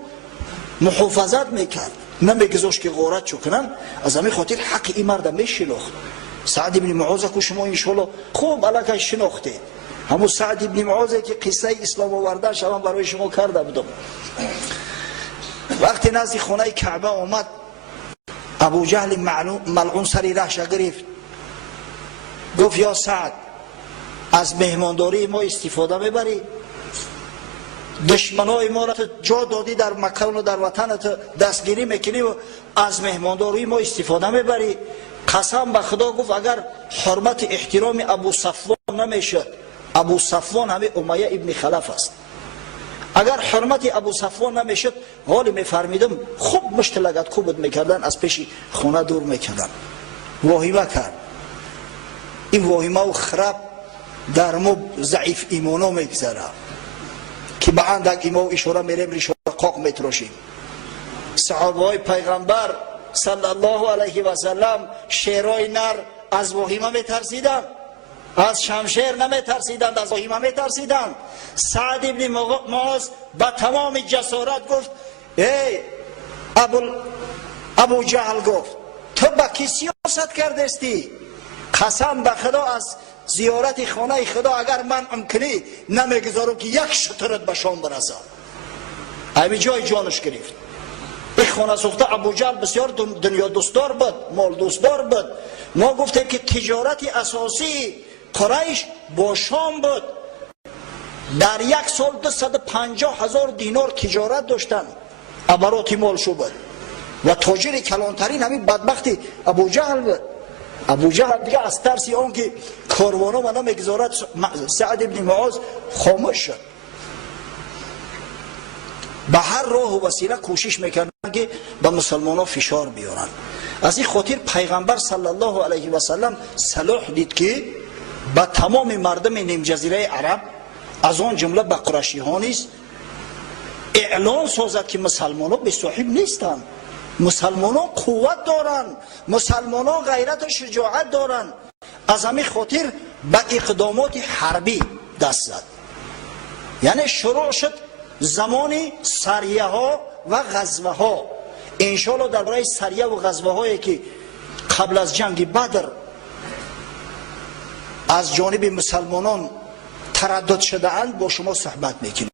محافظت میکرد، نمیگذاشت که غارت چو کنن. از همین خاطر حق این مرد میشناخت. سعد ابن معاذ که شما انشالله خوب علاقه شناخته، همون سعد ابن معاذ که قصه اسلام آوردن شما برای شما کرده بودم. وقتی نزد خانه کعبه آمد، ابو جهل ملعون سری رهش گرفت، گفت یا سعد از مهمانداری ما استفاده میبری؟ دشمنای ما را جا دادی در مکان و در وطنت دستگیری میکنی و از مهمانداری ما استفاده میبری؟ قسم به خدا گفت اگر حرمت احترام ابو صفوان نمیشد، ابو صفوان همه امیه ابن خلف است، اگر حرمت ابو صفوان نمیشد حالی میفرمیدم خوب مشتلگت کوبت میکردن، از پیش خونه دور میکردن. واهمه کرد. این واهمه و خراب در ما ضعیف ایمانا میگذره که به اندک ایمان اشاره میریم ریشاره قاق میتراشیم. صحابه های پیغمبر صلی الله علیه و سلم شیرای نر از واهمه میترسیدن، از شمشیر نمیترسیدند، از واهمه میترسیدند. سعد ابن معاذ با تمام جسارت گفت ای ابو جهل، گفت تو با کی سیاست کردستی؟ قسم به خدا از زیارت خانه خدا اگر من امکنی نمیگذارم که یک شترت به شام برسم. همین جای جانش گرفت. این خانه سوخته ابو جهل بسیار دنیا دوستدار بود، مال دوستدار بود. ما گفتیم که تجارت اساسی قریش با شام بود. در یک سال 250,000 دینار تجارت داشتن، عبارات مالشو بود و تاجر کلانترین همین بدبختی ابو جهل بود. ابو جهل دیگه از ترس آن که کاروانا و نمیگذارد سعد ابن معاذ خاموش شد. به هر راه و وسیله کوشش میکردن که به مسلمانان فشار بیارن. از این خاطر پیغمبر صلی الله علیه و سلم صلاح دید که به تمام مردم نیم جزیره عرب از آن جمله به قریشی ها نیز اعلان سازد که مسلمانان به صاحب نیستند، مسلمانان قوت دارن، مسلمانان غیرت و شجاعت دارن. از همین خاطر به اقدامات حربی دست زد. یعنی شروع شد زمان سریه ها و غزوه ها. انشاءالله در برای سریه و غزوه هایی که قبل از جنگ بدر از جانب مسلمانان تردد شده اند با شما صحبت میکنیم.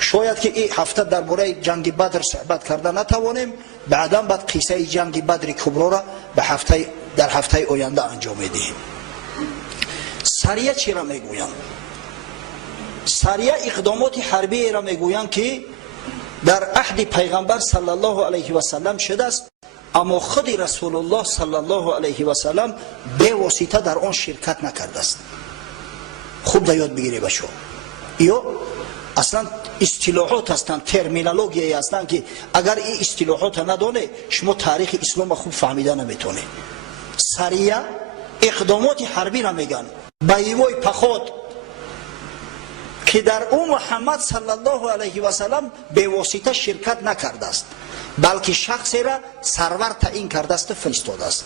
شاید که این هفته درباره جنگ بدر صحبت کرده نتوانیم، بعدا بعد قصه جنگ بدر کبرا را در هفته آینده انجام میدیم. سریه چی را میگویم؟ سریه اقدامات حربی را میگویم که در عهد پیغمبر صلی الله علیه و سلم شده است، اما خود رسول الله صلی الله علیه و سلم به واسطه در آن شرکت نکرده است. خوب در یاد بگیری بچه. یا اصلا اصطلاحات هستند، ترمینولوژی هستند که اگر این اصطلاحات ندونه شما تاریخ اسلام خوب فهمیده نمیتونه. سریه اقدامات حربی را میگن. بیوای پخود که در اون محمد صلی الله علیه و سلم به واسطه شرکت نکرده است، بلکه شخصی را سرور تعیین کرده است، فرستاده است.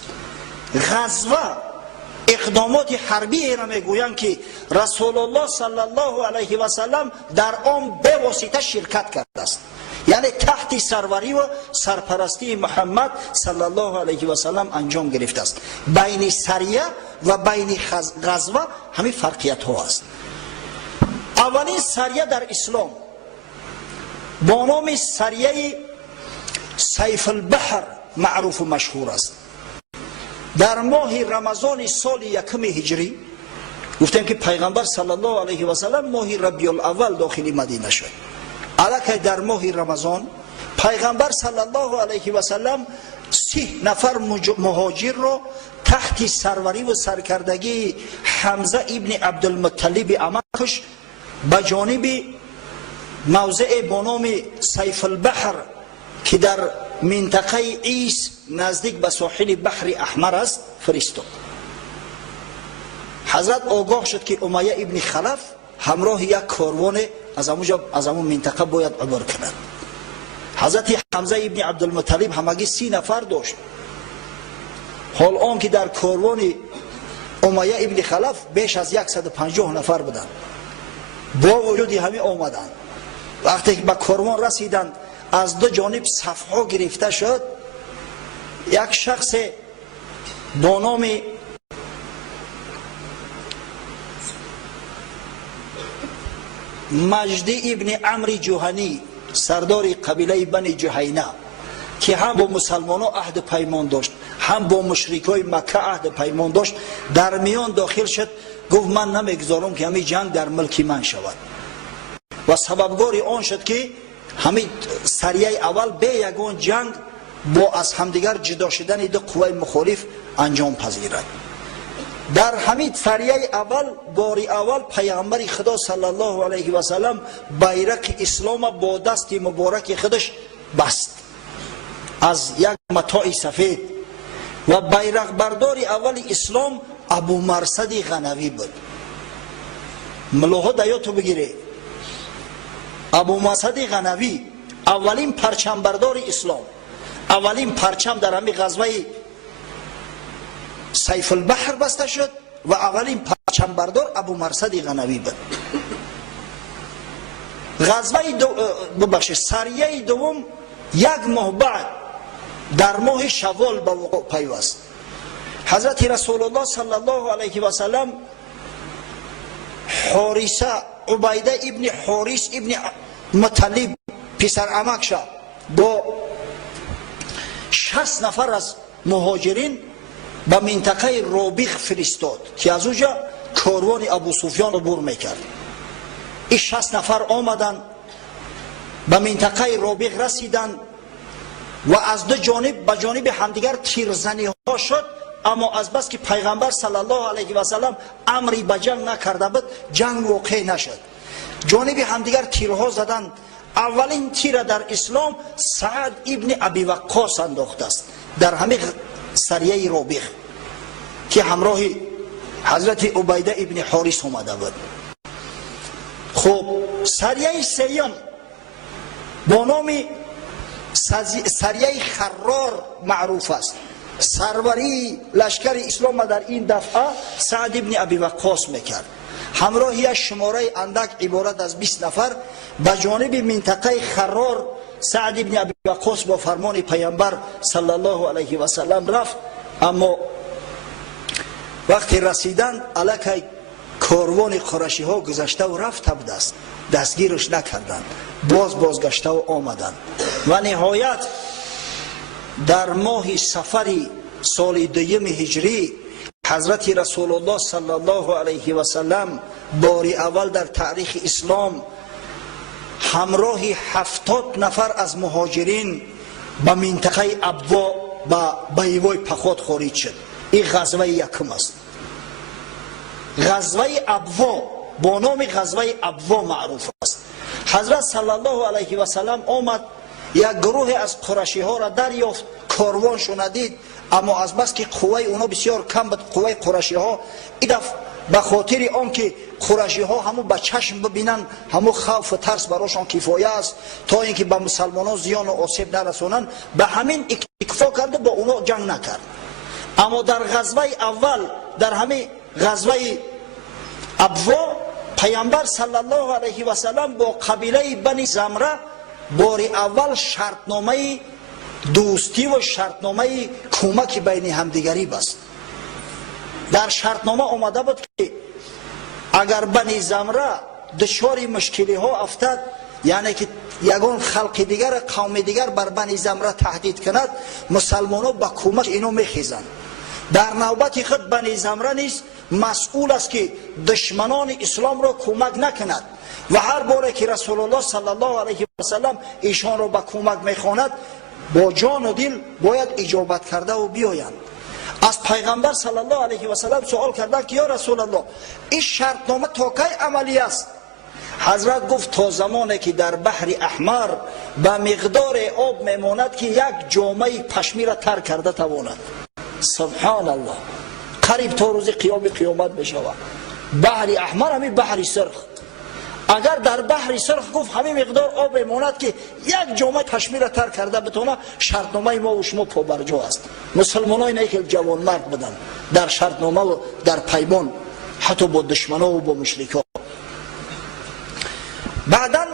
غزوه اقدامات حربی را میگویند که رسول الله صلی الله علیه و سلم در آن به واسطه شرکت کرده است، یعنی تحت سروری و سرپرستی محمد صلی الله علیه و سلم انجام گرفته است. بین سریه و بین غزوه همین فرقیت ها است. اولین سریه در اسلام با نام سریه سیف البحر معروف و مشهور است. در ماه رمضان سال یکم هجری گفتیم که پیغمبر صلی الله علیه و سلم ماه ربیع الاول داخل مدینه شد. الکی در ماه رمضان پیغمبر صلی الله علیه و سلم 30 نفر مهاجر رو تحت سروری و سرکردگی حمزه ابن عبدالمطلب عمکش به جانب موضع با نام سیف البحر که در منطقه ایس نزدیک به ساحل بحر احمر است فرستاد. حضرت آگاه شد که امیه ابن خلف همراه یک کاروان از همون منطقه باید عبور کند. حضرت حمزه ابن عبدالمطلب همگی 30 نفر داشت. حال آن که در کاروان امیه ابن خلف بیش از 150 نفر بودند. با وجودی همه آمدند. وقتی که به کاروان رسیدند از دو جانب صفها گرفته شد. یک شخص با نام مجدی ابن عمرو جوهنی سردار قبیله بنی جهینه که هم با مسلمان ها عهد پیمان داشت هم با مشرکای مکه عهد پیمان داشت، در میان داخل شد. گفت من نمیگذارم که همین جنگ در ملک من شود و سببگار آن شد که همین سریه اول به یگان جنگ با از همدیگر جدا شدن دو قوه مخالف انجام پذیرد. در همین سریه اول باری اول پیامبر خدا صلی الله علیه و سلم بیرق اسلام با دست مبارک خودش بست از یک متاع سفید و بیرق بردار اول اسلام ابو مرصد غنوی بود. ملاحظه دیاتو بگیره، ابو مرصد غنوی اولین پرچم بردار اسلام، اولین پرچم در همین غزوه سیف البحر بسته شد و اولین پرچم بردار ابو مرصد غنوی بود. غزوه سریه دوم یک ماه بعد در ماه شوال به وقوع پیوست. حضرت رسول الله صلی الله علیه و سلم حارثه عبیده ابن حارث ابن مطلب پسر عمکش با 60 نفر از مهاجرین به منطقه رابغ فرستاد که از اونجا کاروان ابو سفیان عبور میکرد. این 60 نفر آمدند به منطقه رابغ رسیدند و از دو جانب به جانب همدیگر تیرزنی ها شد، اما از بس که پیغمبر صلی الله علیه و سلم امری به جنگ نکرده بود جنگ واقع نشد. جانب همدیگر تیرها زدند. اولین تیر در اسلام سعد ابن ابی وقاص انداخته است در همین سریه رابغ که همراه حضرت عبیده ابن حارث آمده بود. خب سریه سیوم با نام سریه خرار معروف است. سروری لشکر اسلام در این دفعه سعد ابن ابی وقاص میکرد. همراهی شماره اندک عبارت از 20 نفر به جانب منطقه خرار سعد ابن ابی وقاص با فرمان پیامبر صلی الله علیه و سلم رفت. اما وقتی رسیدند الکی کاروان قریشی ها گذشته و رفته بود است، دستگیرش نکردند، بازگشته و آمدند و نهایت در ماه صفر سال 2 هجری حضرت رسول الله صلی الله علیه و سلم باری اول در تاریخ اسلام همراه 70 نفر از مهاجرین به منطقه ابوا به بیوای پخوت خارج شد. این غزوه یکم است. غزوه ابوا با نام غزوه ابوا معروف است. حضرت صلی الله علیه و سلم آمد، یک گروه از قریشی ها را دریافت، کاروانشون دید، اما از بس که قوه اونا بسیار کم بود، قوه قریشی ها این دفعه به خاطر آنکه قریشی ها همو به چشم ببینن، همو خوف و ترس براشان کفایه است تا اینکه به مسلمانان زیان و آسیب نرسونن، به همین اکتفا کرده، با اونا جنگ نکرد. اما در غزوه اول در همین غزوه ابوا پیامبر صلی الله علیه و سلم با قبیله بنی زمره بار اول شرطنامه دوستی و شرطنامه کمک بین همدیگری بست. در شرطنامه آمده بود که اگر بنی زمره دچار مشکلی ها افتاد، یعنی که یگان خلق دیگر قوم دیگر بر بنی زمره تهدید کند، مسلمانان با کمک اینو میخیزند. در نوبت خود بنی زمره نیز مسئول است که دشمنان اسلام را کمک نکند و هر باره که رسول الله صلی الله علیه و سلم ایشان را به کمک میخواند با جان و دل باید اجابت کرده و بیایند. از پیغمبر صلی الله علیه و سلم سوال کردند که یا رسول الله این شرطنامه تا کی عملی است؟ حضرت گفت تا زمانی که در بحر احمر به مقدار آب میماند که یک جامه پشمی را تر کرده تواند. سبحان الله، قریب تا روز قیامت بشود. بحر احمر همین بحر سرخ، اگر در بحر سرخ گفت همین مقدار آب میماند که یک جامه پشمی را تر کرده بتونه، شرطنامه ما و شما پابرجا است. مسلمانای نه که جوان مرد بدن در شرطنامه و در پیمان، حتی با دشمنا و با مشرکان. بعدا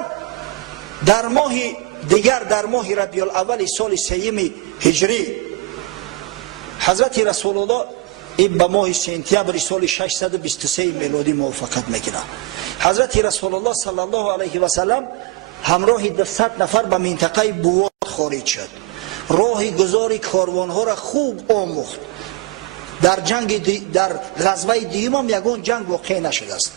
در ماه دیگر، در ماه ربیع الاول سال 3 هجری، حضرت رسول الله این به ماه سپتامبر سال 623 میلادی موافقت میکنه. حضرت رسول الله صلی الله علیه و سلم همراه 200 نفر به منطقه بواد خارج شد. راه گذار کاروانها را خوب آموخت. در غزوه دیگه هم یگان جنگ واقع نشده است.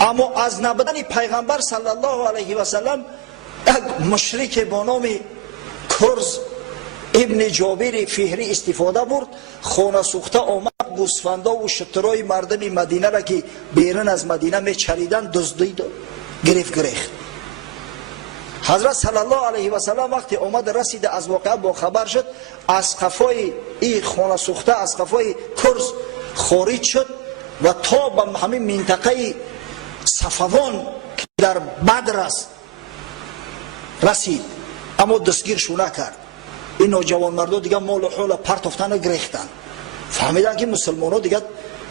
اما از نبودن پیغمبر صلی الله علیه و سلم یک مشرک با نام کرز ابن جابر فهری استفاده برد، خانه سوخته آمد، گوسفندا و شترای مردم مدینه را که بیرون از مدینه میچریدند دزدید، گرفت. حضرت صلی الله علیه و سلم وقتی آمد رسید از واقعه با خبر شد، از قفای این خانه سوخته از قفای کرز خارج شد و تا به همین منطقه صفوان که در بدر است رسید، اما دستگیرش نکرد. این نوجوان مردو دیگه مال و حول پرت افتن و گریختن. فهمیدن که مسلمان ها دیگه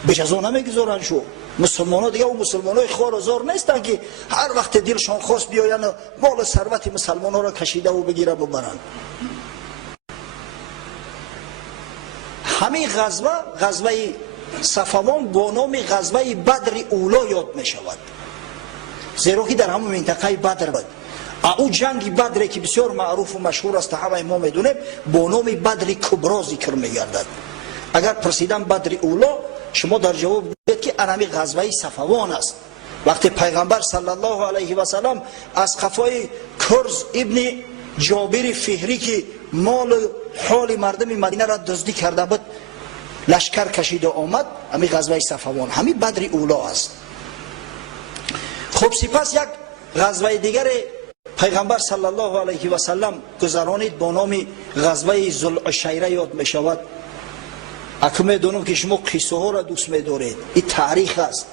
بجزا نمیگذارن شو. مسلمان ها دیگه و مسلمان های خوار و زار نیستن که هر وقت دلشان خواست بیاین و مال ثروت مسلمان ها را کشیده و بگیره ببرن. همین غزوه صفوان با نام غزوه بدر اولا یاد می شود، زیرا که در همون منطقه بدر بود. او جنگ بدر که بسیار معروف و مشهور است، همه ما میدونیم، با نام بدر کبرا ذکر میگردد. اگر پرسیدن بدر اولا، شما در جواب بگید که انمی غزوه صفوان است. وقتی پیغمبر صلی الله علیه و سلم از قفای کرز ابن جابر فهری که مال حال مردم مدینه را دزدی کرده بود لشکر کشیده آمد، همین غزوه صفوان، همین بدر اولا است. خب سپس یک غزوه دیگر پیغمبر صلی الله علیه و سلم گذرانید با نام غزوه ذوالعشیره یاد می شود. اکنون میدونم که شما قصه ها را دوست می دارید، این تاریخ است.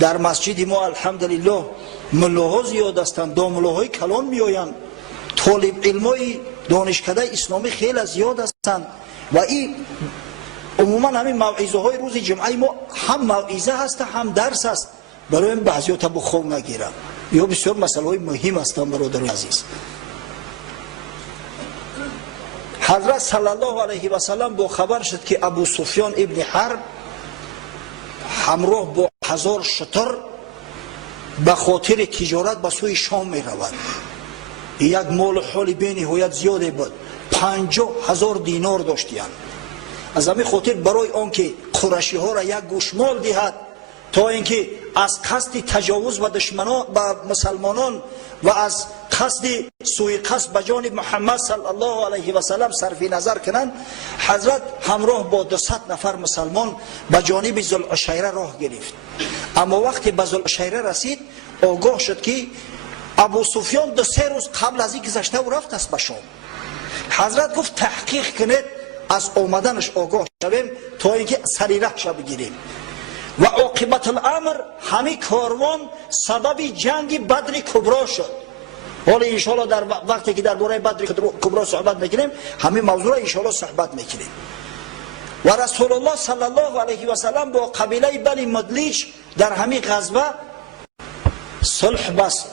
در مسجد ما الحمدلله ملاها زیاد هستند، داملاهای کلان می آیند، طالب علمای دانشکده اسلامی خیلی زیاد هستند و این عموما همین موعظه های روز جمعه ما هم موعظه هست هم درس است. برای این بعضی‌ها تا بخواب نگیرم، یا بسیار مسئله های مهم هستند برادران عزیز. حضرت صلی الله علیه و سلم با خبر شد که ابو سفیان ابن حرب همراه با 1000 شتر به خاطر تجارت به سوی شام می رود. یک مال حال به نهایت زیاده بود، 50,000 دینار داشتیند. از همین خاطر برای آنکه قریشی ها را یک گوشمال دهد تا اینکه از قصد تجاوز و دشمنان به مسلمانان و از قصد سوی قصد به جانب محمد صلی الله علیه و سلم صرف نظر کنند، حضرت همراه با 200 نفر مسلمان به جانب ذوالعشیره راه گرفت. اما وقتی به ذوالعشیره رسید آگاه شد که ابو سفیان 2-3 روز قبل از این گذشته و رفت است به شام. حضرت گفت تحقیق کنید، از آمدنش آگاه شویم تا اینکه سری رهش بگیریم. و عاقبت الامر همین کاروان سبب جنگ بدر کبرا شد. حالا انشاءالله در وقتی که درباره بدر کبرا صحبت میکنیم همین موضوع را انشاءالله صحبت میکنیم. و رسول الله صلی الله علیه و سلم با قبیله بنی مدلیج در همین غزوه صلح بست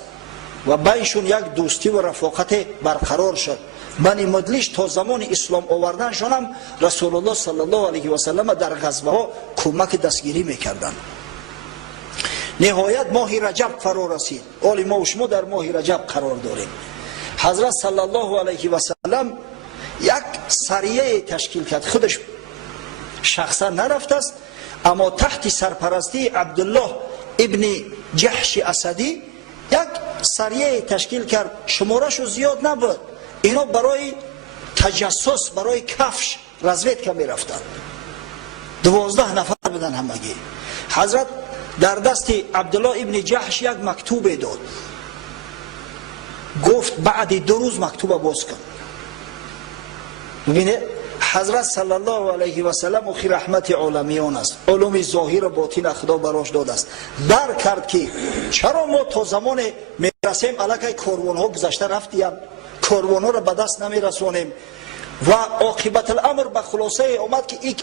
و بینشون یک دوستی و رفاقت برقرار شد. بنی مدلیج تا زمان اسلام آوردنشان هم رسول الله صلی الله علیه و سلم در غزوه ها کمک دستگیری میکردند. نهایت ماه رجب فرا رسید. حال ما و شما در ماه رجب قرار داریم. حضرت صلی الله علیه و سلم یک سریه تشکیل کرد. خودش شخصا نرفته است، اما تحت سرپرستی عبدالله ابن جحش اسدی یک سریه تشکیل کرد. شمارش زیاد نبود. اینا برای تجسس، برای کفش رزویدکا می رفتند. 12 نفر بودن همگی. حضرت در دست عبدالله ابن جحش یک مکتوب داد، گفت بعد 2 روز مکتوب باز کن. ببینید حضرت صلی الله علیه و سلم و رحمت عالمیان است، علوم ظاهر و باطن خدا براش داده است. درک کرد که چرا ما تا زمان میرسیم الکی کاروان ها گذشته رفتیم، کاروان ها را به دست نمی رسانیم و عاقبت الامر به خلاصه اومد که این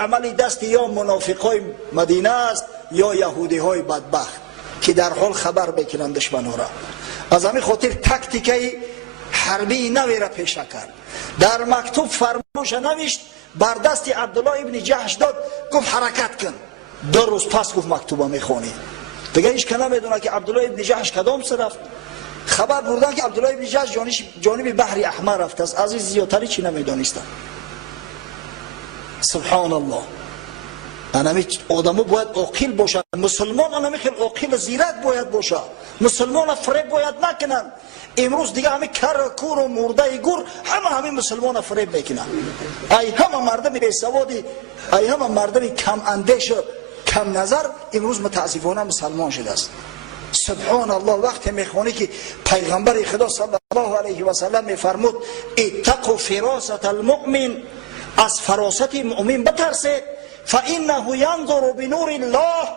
عمل دست یا منافقای مدینه است یا یهودی های بدبخت که در حال خبر بکنند دشمن ها را. از همین خاطر تاکتیکای حربی نوی را پیشه کرد. در مکتوب فرموش نوشت، بر دست عبدالله ابن جحش داد، گفت حرکت کن. 2 روز پس گفت مکتوبه میخوانی. دیگه هیچ که نمیدونه که عبدالله ابن جحش کدام سر رفت. خبر بردن که عبدالله ابن جحش جانب بحر احمر رفته است. از این زیادتری چی نمیدانستن. سبحان الله. انمی آدمو باید عاقل باشن. مسلمان انمی خیلی عاقل زیرک باید باشه. مسلمان فریب باید نکنن. امروز دیگه همه کر کور و مرده گور همه مسلمان فریب میکنن. ای همه مردم بی سوادی، ای همه مردم کم اندیش و کم نظر امروز متاسفانه مسلمان شده است. سبحان الله. وقتی میخوانی که پیغمبر خدا صلی الله علیه و سلم میفرمود اتقوا فراست المؤمن، از فراست مؤمن بترسید، فانه ینظر بنور الله،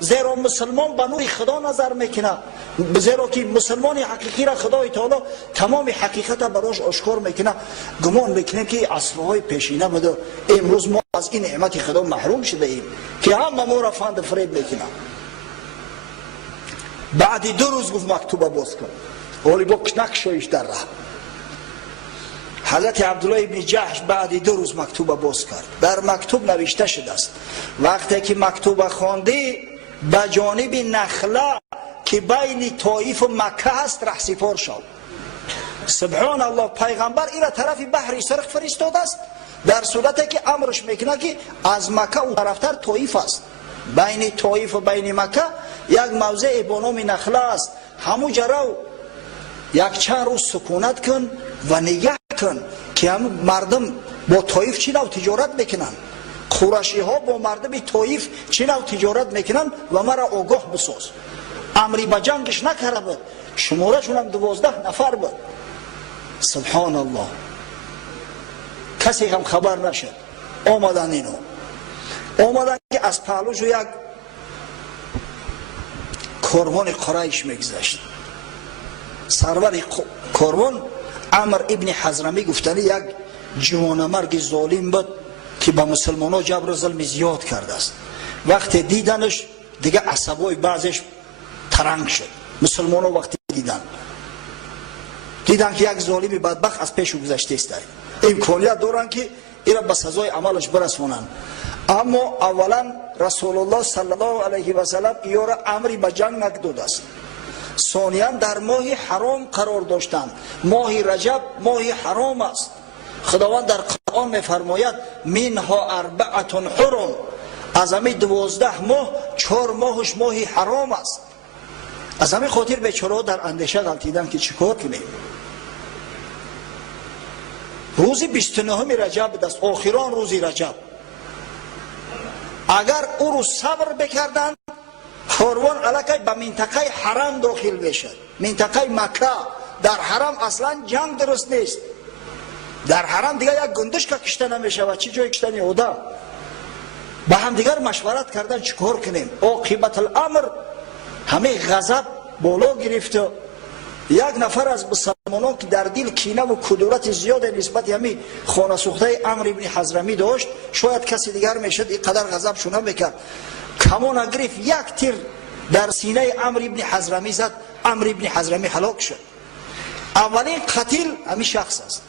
زیرا مسلمان به نور خدا نظر میکنه، زیرا که مسلمان حقیقی را خدای تعالی تمام حقیقت براش آشکار میکنه. گمان میکنیم که عصرهای پیشینه بوده، امروز ما از این نعمت خدا محروم شده ایم که همه ما را فند فریب میکنه. بعد 2 روز گفت مکتوبه باز کن. ولی با کنک شویش در راه. حضرت عبدالله ابن جحش بعد 2 روز مکتوبه باز کرد. در مکتوب نوشته شده است وقتی که مکتوبه خواندی به جانب نخله که بین طائف و مکه هست رهسپار شد. سبحان الله. پیغمبر این طرف بحر سرخ فرستاده است، در صورتی که امرش میکنه که از مکه اون طرفتر طائف است. بین طائف و بین مکه یک موضع با نام نخله است. همو جرو یک چند روز سکونت کن و نگه کن که هم مردم با طائف چی نوع تجارت میکنن، قریشی ها با مردم طائف چی نوع تجارت میکنن و مرا آگاه بساز. امری به جنگش نکرده بود، شمارشون هم 12 نفر بود. سبحان الله. کسی هم خبر نشد. آمدن اینو آمدن که از پهلوش یک کاروان قریش میگذشت. سرور کاروان عمر ابن حضرمی گفتنی یک جوانمرد ظالم بود که به مسلمان ها جبر و ظلم زیاد کرده است. وقتی دیدنش دیگه عصبای بعضش ترنگ شد. مسلمان ها وقتی دیدن که یک ظالم بدبخت از پیش گذشته است، امکانیت دارن که این را به سزای عملش برسونن. اما اولا رسول الله صلی الله علیه و سلم این را امری به جنگ نکرده است. ثانیا در ماه حرام قرار داشتند. ماه رجب ماه حرام است. خداوند در قرآن میفرماید منها 4 حرم، از همه 12 ماه 4 ماهش ماه حرام است. از همه خاطر بیچاره در اندیشه غلطیدن که چیکار کنیم. روز 29 رجب است، آخران روز رجب. اگر او رو صبر بکردند کاروان الکی به منطقه حرم داخل میشد. منطقه مکه در حرم اصلا جنگ درست نیست. در حرم دیگه یک گندش که کشته نمیشه و چی جای کشتنی اوده. با هم دیگر مشورت کردن چیکار کنیم. عاقبت الامر همه غضب بالا گرفت. یک نفر از مسلمانان که در دل کینه و کدورت زیاد نسبت همین خانه سوخته عمرو ابن حضرمی داشت، شاید کسی دیگر میشد اینقدر غضب شونه میکرد. کمان گرفت یک تیر در سینه عمرو ابن حضرمی زد. عمرو ابن حضرمی هلاک شد. اولین قتیل همین شخص است.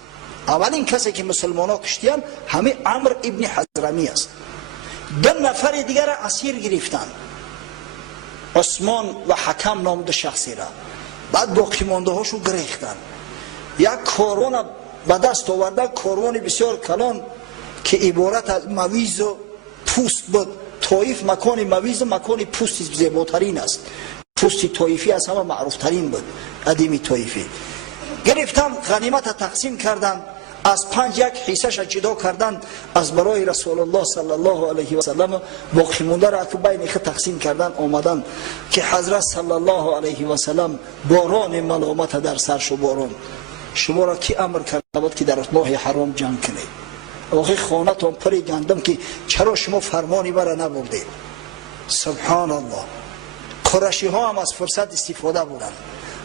اولین کسی که مسلمانان کشتیان همین عمرو ابن حضرمی است. 2 نفر دیگر اسیر گرفتند، عثمان و حکم نام 2 شخصی را. بعد باقی مانده هاشو گریختن. یک کاروان به دست آوردن کاروان بسیار کلان که عبارت از مویز و پوست بود. طایف مکان مویز و مکان پوست زیباترین است. پوست طایفی از همه معروف ترین بود. ادیم طایفی گرفتن، غنیمت تقسیم کردن، از 5 یک حصه‌اش جدا کردن از برای رسول الله صلی الله علیه و سلم. باقی مونده را تو بین خود تقسیم کردن. آمدن که حضرت صلی الله علیه و سلم باران ملامت در سرش و باران شما را کی امر کرده بود که در ماه حرام جنگ کنید؟ واقعی خانتان پری گندم که چرا شما فرمانی مرا نبردید؟ سبحان الله. قریشی ها هم از فرصت استفاده بودند.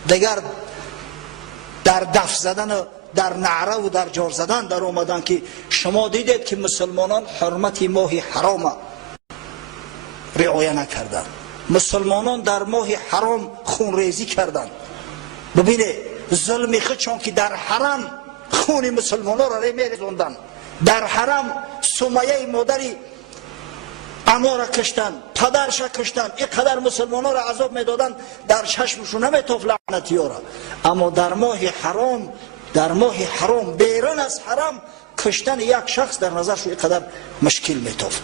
دیگر در دف زدن و در نعره و در جار زدن در آمدن که شما دیدید که مسلمانان حرمت ماه حرام رعایت نکردند. مسلمانان در ماه حرام خونریزی کردند. ببینید ظلم خود، چون که در حرم خون مسلمانان را میریزوندند. در حرم سمیه مادری اما را کشتن، پدرش را کشتن. اینقدر مسلمانان را عذاب میدادند در چشمشون نمیتافت لعنتی ها را. اما در ماه حرام بیرون از حرم کشتن یک شخص در نظرش اینقدر مشکل میتافت.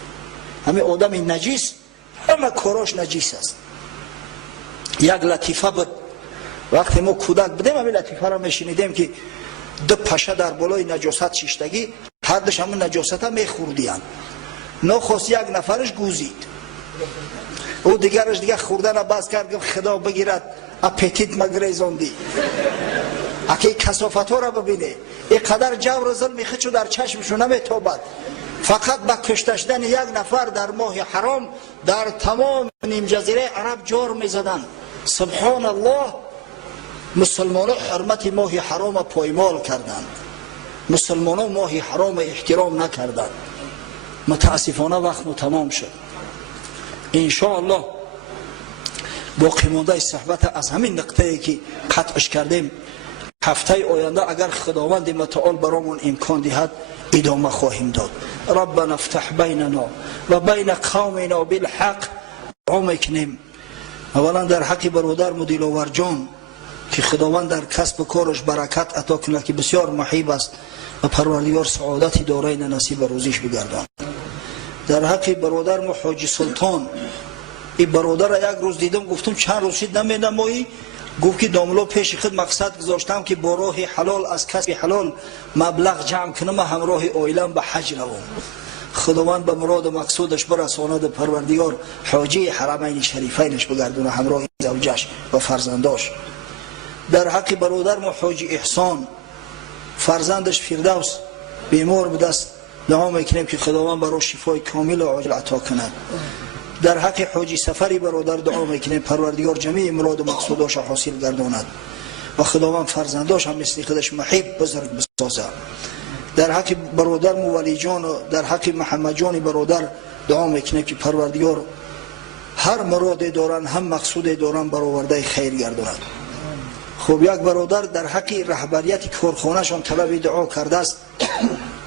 همه آدم نجیس، همه کاراش نجیس است. یک لطیفه بود وقتی ما کودک بودیم، همین لطیفه را میشنیدیم که 2 پشه در بالای نجاست شیشتگی، هر دوش همون نجاست ها میخوردیان. نخواست یک نفرش گوزید، او دیگرش دیگه خوردن بس کرد، گفت خدا بگیرد اپیتیت مگریزاندی. اکی کثافت ها را ببینه، اینقدر جور و ظلم خودشو در چشمشو نمیتابد. فقط با کشته شدن یک نفر در ماه حرام در تمام نیم جزیره عرب جار میزدن. سبحان الله. مسلمانان حرمت ماه حرام پایمال کردند. مسلمانان ماه حرام احترام نکردند. متاسفانه وقت تمام شد. انشاءالله باقی مانده صحبت از همین نقطه‌ای که قطعش کردیم هفته آینده اگر خداوند متعال برامون امکان دهد ادامه خواهیم داد. ربنا افتح بیننا و بین قومنا بالحق. دعا میکنیم اولا در حق برادر مدیلاور جان که خداوند در کسب کارش برکت عطا کنه که بسیار محیب است و پروردگار سعادتی دارای نصیب روزیش بگردان. در حق برادر ما حاجی سلطان، این برادر را یک روز دیدم، گفتم چند روز شد نمایی؟ گفت که داملا پیش خود مقصد گذاشتم که با راه حلال از کسب حلال مبلغ جمع کنم و همراه عائله‌ام به حج روم. خداوند به مراد و مقصودش برساند. پروردگار حاجی حرمین شریفینش بگردونه همراه زوجش و فرزنداش. در حق برادر ما حاجی احسان، فرزندش فردوس بیمار بود است، دعا میکنیم که خداوند برای شفای کامل و عاجل عطا کند. در حق حاجی سفری برادر دعا میکنیم پروردگار جمیع مراد و مقصوداش حاصل گرداند و خداوند فرزنداش هم مثل خودش محب بزرگ بسازه. در حق برادر مولی جان و در حق محمد جان برادر دعا میکنیم که پروردگار هر مراد دارن هم مقصود دارن برآورده خیر گرداند. خب یک برادر در حق رهبریت کارخانه شان طلب دعا کرده است.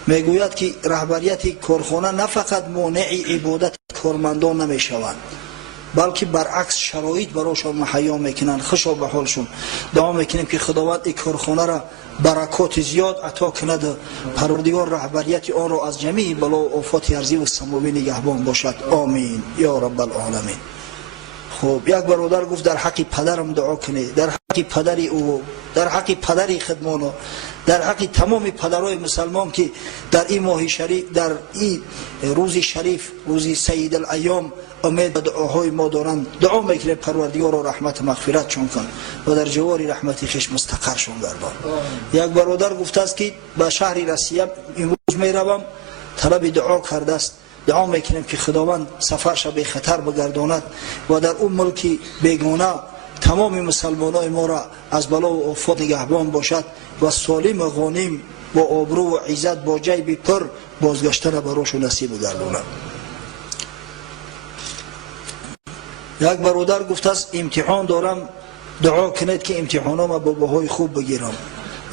میگوید که رهبریت کارخانه نه فقط مانع عبادت کارمندان نمی شوند بلکه برعکس شرایط برایشان مهیا میکنند. خوشا به حالشون. دعا میکنیم که خداوند این کارخانه را برکات زیاد عطا کند. پروردگار رهبریت آن را از جمیع بلا و آفات ارضی و سماوی نگهبان باشد. آمین یا رب العالمین. خب یک برادر گفت در حق پدرم دعا کنه، در حق پدری او، در حق پدری خدمانو، در حق تمام پدرای مسلمان که در این ماه شریف، در این روز شریف، روز سید الایام امید به دعاهای ما دارند. دعا میکنه پروردگار را رحمت مغفرت چون کن و در جوار رحمت خویش مستقر شون گردان. یک برادر گفته است که به شهر رسیه امروز میروم، طلب دعا کرده است. دعا میکنیم که خداوند سفرش به خطر بگرداند و در اون ملک بیگانه تمام مسلمانان ما را از بلا و آفات نگهبان باشد و سالم و غانم با آبرو و عزت با جیب پر بازگشتن براش نصیب گرداند. یک برادر گفته است امتحان دارم، دعا کنید که امتحانام با بهای خوب بگیرم.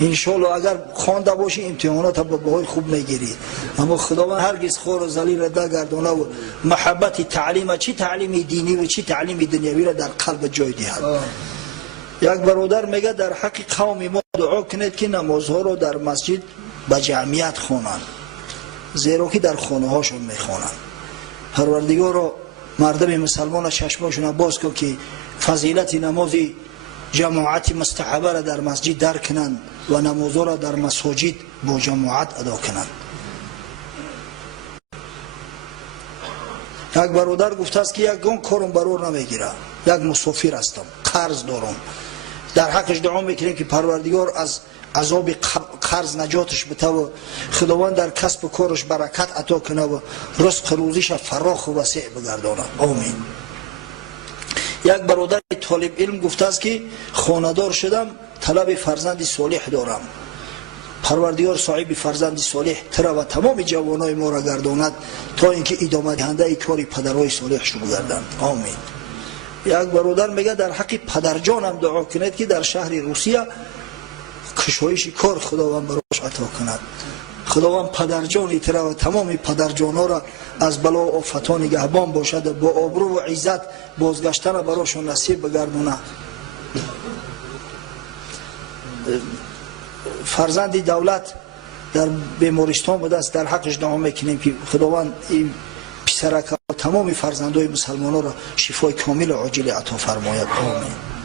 انشالله اگر خوانده باشی امتحانات با بهای خوب میگیری، اما خداوند هرگز خور و ذلیل را نگردانه و محبت تعلیم، چی تعلیم دینی و چی تعلیم دنیوی را در قلب جای دهد. یک برادر میگه در حق قوم ما دعا کنید که نمازها را در مسجد به جمعیت خوانند، زیرا که در خانه هاشون میخوانند. پروردگار را مردم مسلمان چشماشون باز کن که فضیلت نماز جماعت مستحبه را در مسجد درک کنند و نماز را در مساجد با جماعت ادا کنند. یک برادر گفته است که یک گون کارم برور نمیگیره، یک مسافر هستم، قرض دارم، در حقش دعا میکنیم که پروردگار از عذاب قرض نجاتش بده و خداوند در کسب و کارش برکت عطا کنه و رزق روزیش فراخ و وسیع بگردانه. آمین. یک برادر طالب علم گفته است که خانه‌دار شدم، طلب فرزند صالح دارم، پروردگار صاحب فرزند صالح ترا و تمام جوانای ما را گرداند تا اینکه ادامه دهنده کار پدرای صالح شو بگردند. آمین. یک برادر میگه در حق پدرجانم دعا کنید که در شهر روسیه کشایش کار خداوند براش عطا کند. خداوند پدرجان ترا و تمام پدرجانا را از بلا و آفتان نگهبان باشد، با آبرو و عزت بازگشتن براشون نصیب بگردونه. فرزند دولت در بیمارستان بوده است، در حقش دعا میکنیم که خداوند این پسرک و تمام فرزندای مسلمانان را شفای کامل و عاجل عطا فرماید. آمین.